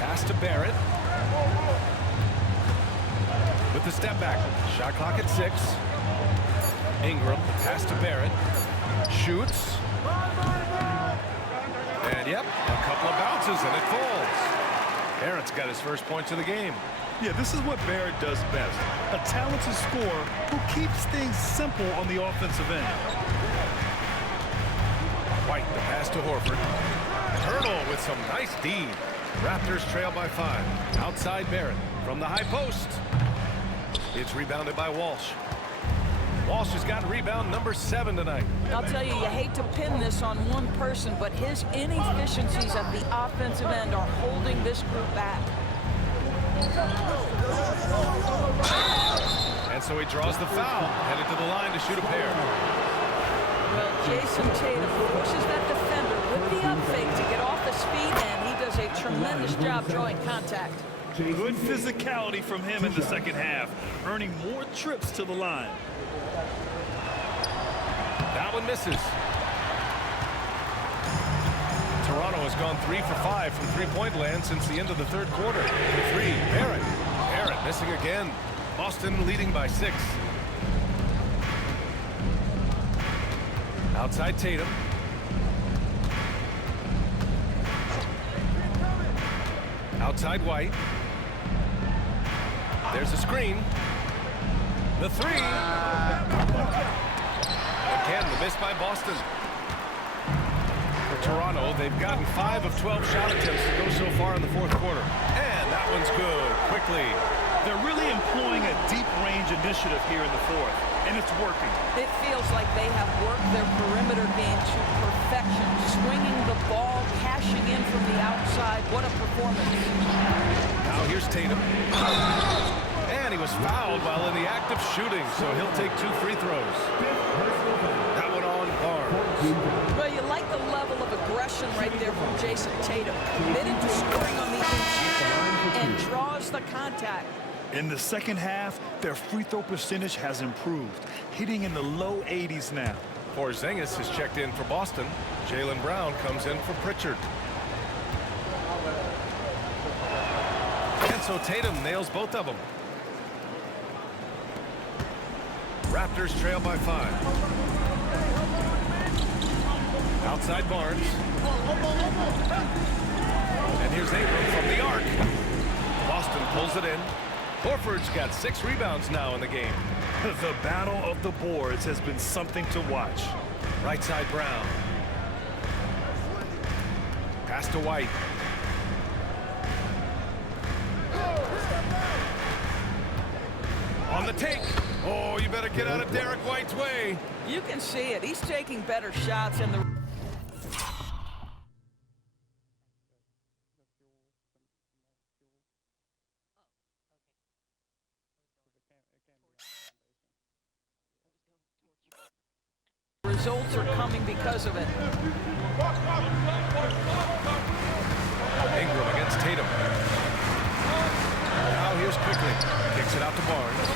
Pass to Barrett. With the step back. Shot clock at 6. Ingram, pass to Barrett. Shoots. And yep, a couple of bounces and it falls. Barrett's got his first points of the game. Yeah, this is what Barrett does best. A talented scorer who keeps things simple on the offensive end. White, the pass to Horford. Hurdle with some nice D. Raptors trail by 5. Outside Barrett from the high post. It's rebounded by Walsh. Walsh has got rebound number 7 tonight. I'll tell you, you hate to pin this on one person, but his inefficiencies at the offensive end are holding this group back. And so he draws the foul, headed to the line to shoot a pair. Well, Jason Tatum pushes that defender with the up fake to get off his feet, and he does a tremendous job drawing contact. Good physicality from him in the second half, earning more trips to the line. That one misses. Toronto has gone 3 for 5 from three-point land since the end of the third quarter. The 3, Barrett. Barrett missing again. Boston leading by 6. Outside Tatum. Outside White. There's a screen. The 3. Again, the miss by Boston. For Toronto, they've gotten 5 of 12 shot attempts to go so far in the fourth quarter. And that one's good. Quickly. They're really employing a deep range initiative here in the fourth, and it's working. It feels like they have worked their perimeter game to perfection, swinging the ball, cashing in from the outside. What a performance. Now here's Tatum. And he was fouled while in the act of shooting, so he'll take 2 free throws. That one on Barnes. Well, you like the level of aggression right there from Jason Tatum. Committed to scoring on the inside and draws the contact. In the second half, their free throw percentage has improved, hitting in the low 80s now. Porzingis has checked in for Boston. Jaylen Brown comes in for Pritchard. And so Tatum nails both of them. Raptors trail by 5. Outside Barnes. And here's Ingram from the arc. Boston pulls it in. Horford's got 6 rebounds now in the game. The battle of the boards has been something to watch. Right side Brown. Pass to White. On the take. Oh, you better get out of Derek White's way. You can see it. He's taking better shots in the... Results are coming because of it. Ingram against Tatum. Now here's Quickly. Kicks it out to Barnes.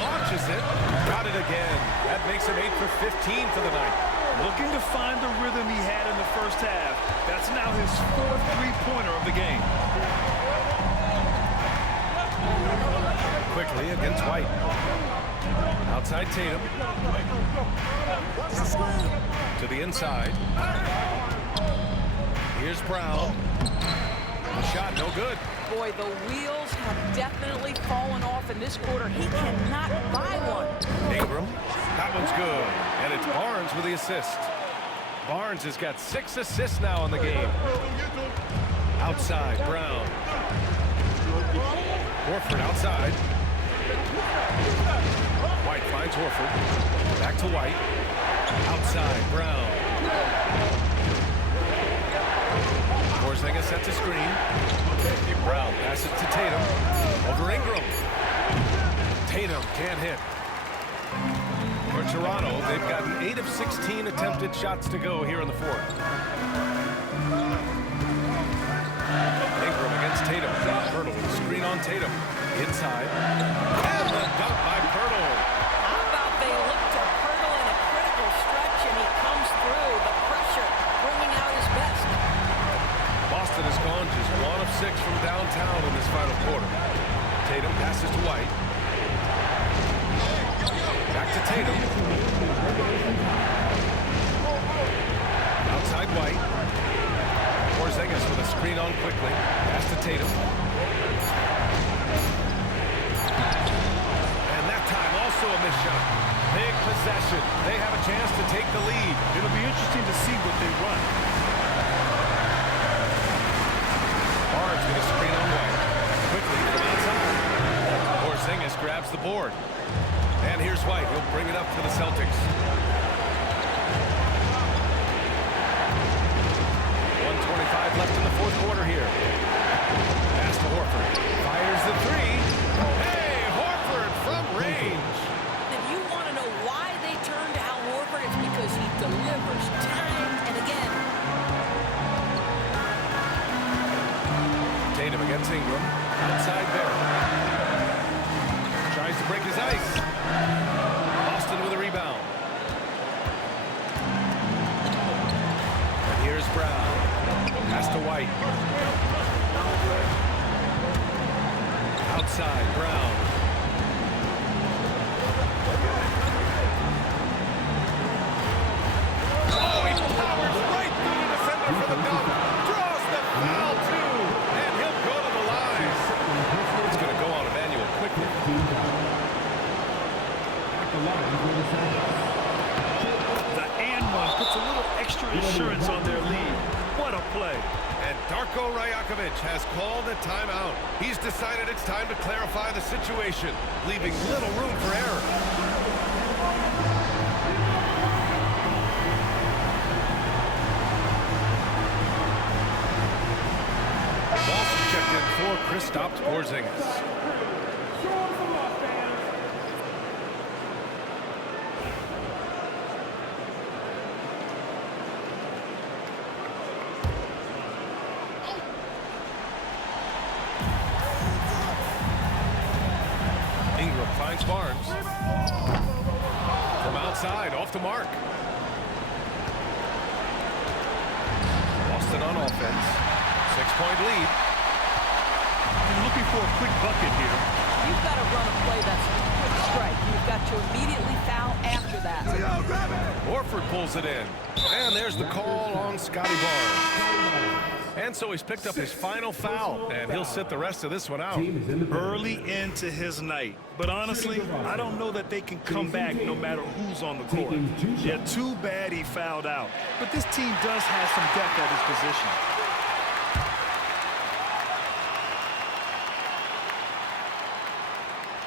Launches it. Got it again. That makes him 8 for 15 for the night. Looking to find the rhythm he had in the first half. That's now his 4th three-pointer of the game. Quickly against White. Outside Tatum. To the inside. Here's Brown. The shot no good. Boy, the wheels have definitely fallen off in this quarter. He cannot buy one. Ingram. That one's good. And it's Barnes with the assist. Barnes has got 6 assists now in the game. Outside, Brown. Horford outside. White finds Horford. Back to White. Outside, Brown. Porzingis sets a screen. Brown passes to Tatum. Over Ingram. Tatum can't hit. For Toronto, they've gotten 8 of 16 attempted shots to go here in the fourth. Ingram against Tatum. Pirtle with a screen on Tatum. Inside. And the dunk by Pirtle. How about they look to Pirtle in a critical stretch, and he comes through. The pressure bringing out his best. Boston has gone just 1 of 6 from downtown in this final quarter. Tatum passes to White. Back to Tatum. Outside White. Porzingis with a screen on quickly. Pass to Tatum. And that time also a missed shot. Big possession. They have a chance to take the lead. It'll be interesting to see what they run. Barnes with a screen on White. Quickly from outside. Porzingis grabs the board. And here's White. He'll bring it up to the Celtics. 1:25 left in the fourth quarter here. Pass to Horford. Fires the three. Hey, Horford from range. If you want to know why they turned to Al Horford, it's because he delivers time and again. Tatum against Ingram. Outside Barrett. Tries to break his ice. Boston with a rebound. And here's Brown. Pass to White. Outside, Brown. Oh, he powers right through the defender for the dunk. Draws the foul, too. And he'll go to the line. It's going to go on Emmanuel quickly. The and one puts a little extra insurance on their lead. What a play. And Darko Rajakovic has called a timeout. He's decided it's time to clarify the situation, leaving little room for error. Boston checked in for Kristaps Porzingis. Ingram finds Barnes. From outside, off the mark. Boston on offense. 6-point lead. You're looking for a quick bucket here. You've got to run a play that's a quick strike. You've got to immediately foul after that. Horford pulls it in. And there's the call on Scotty Barnes. And so he's picked up his final foul, and he'll sit the rest of this one out. Early into his night. But honestly, I don't know that they can come back no matter who's on the court. Yeah, too bad he fouled out. But this team does have some depth at his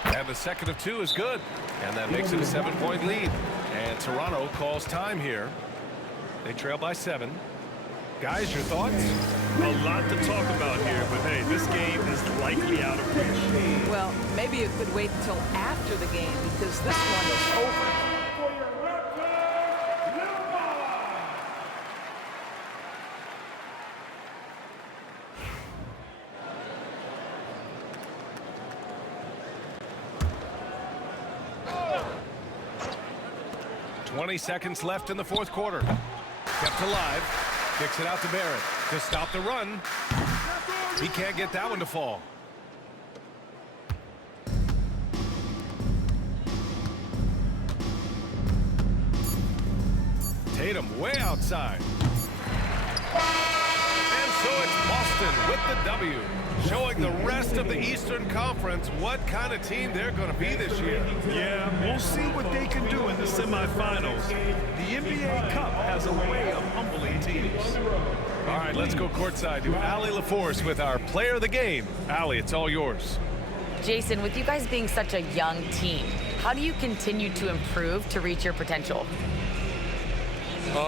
position. And the second of 2 is good. And that makes it a 7-point lead. And Toronto calls time here. They trail by 7. Guys, your thoughts? A lot to talk about here, but hey, this game is likely out of reach. Well, maybe it could wait until after the game because this one is over. For your Raptors, LeBron. Oh. 20 seconds left in the fourth quarter. Kept alive. Kicks it out to Barrett to stop the run. He can't get that one to fall. Tatum way outside. And so it's Boston with the W, showing the rest of the Eastern Conference what kind of team they're going to be this year. Yeah, we'll see what they can do in the semifinals. The NBA Cup has a way of humbling teams. All right, let's go courtside to Allie LaForce with our player of the game. Allie, it's all yours. Jason, with you guys being such a young team, How do you continue to improve to reach your potential?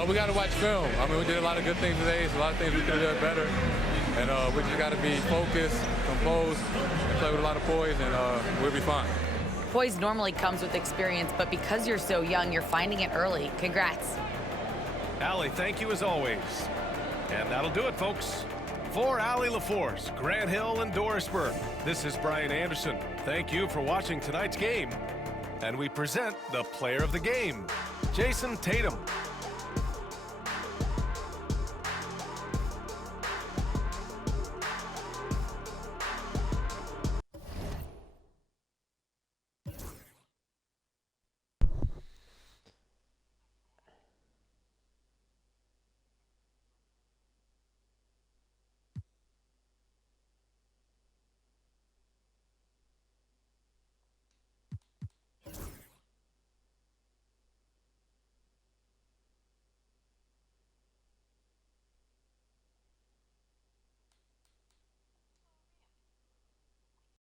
We got to watch film. I mean, we did a lot of good things today. There's a lot of things we could have done better. And we just got to be focused, composed, and play with a lot of poise, and we'll be fine. Poise normally comes with experience, but because you're so young, you're finding it early. Congrats. Allie, thank you as always. And that'll do it, folks. For Allie LaForce, Grant Hill, and Dorisburg, this is Brian Anderson. Thank you for watching tonight's game. And we present the player of the game, Jayson Tatum.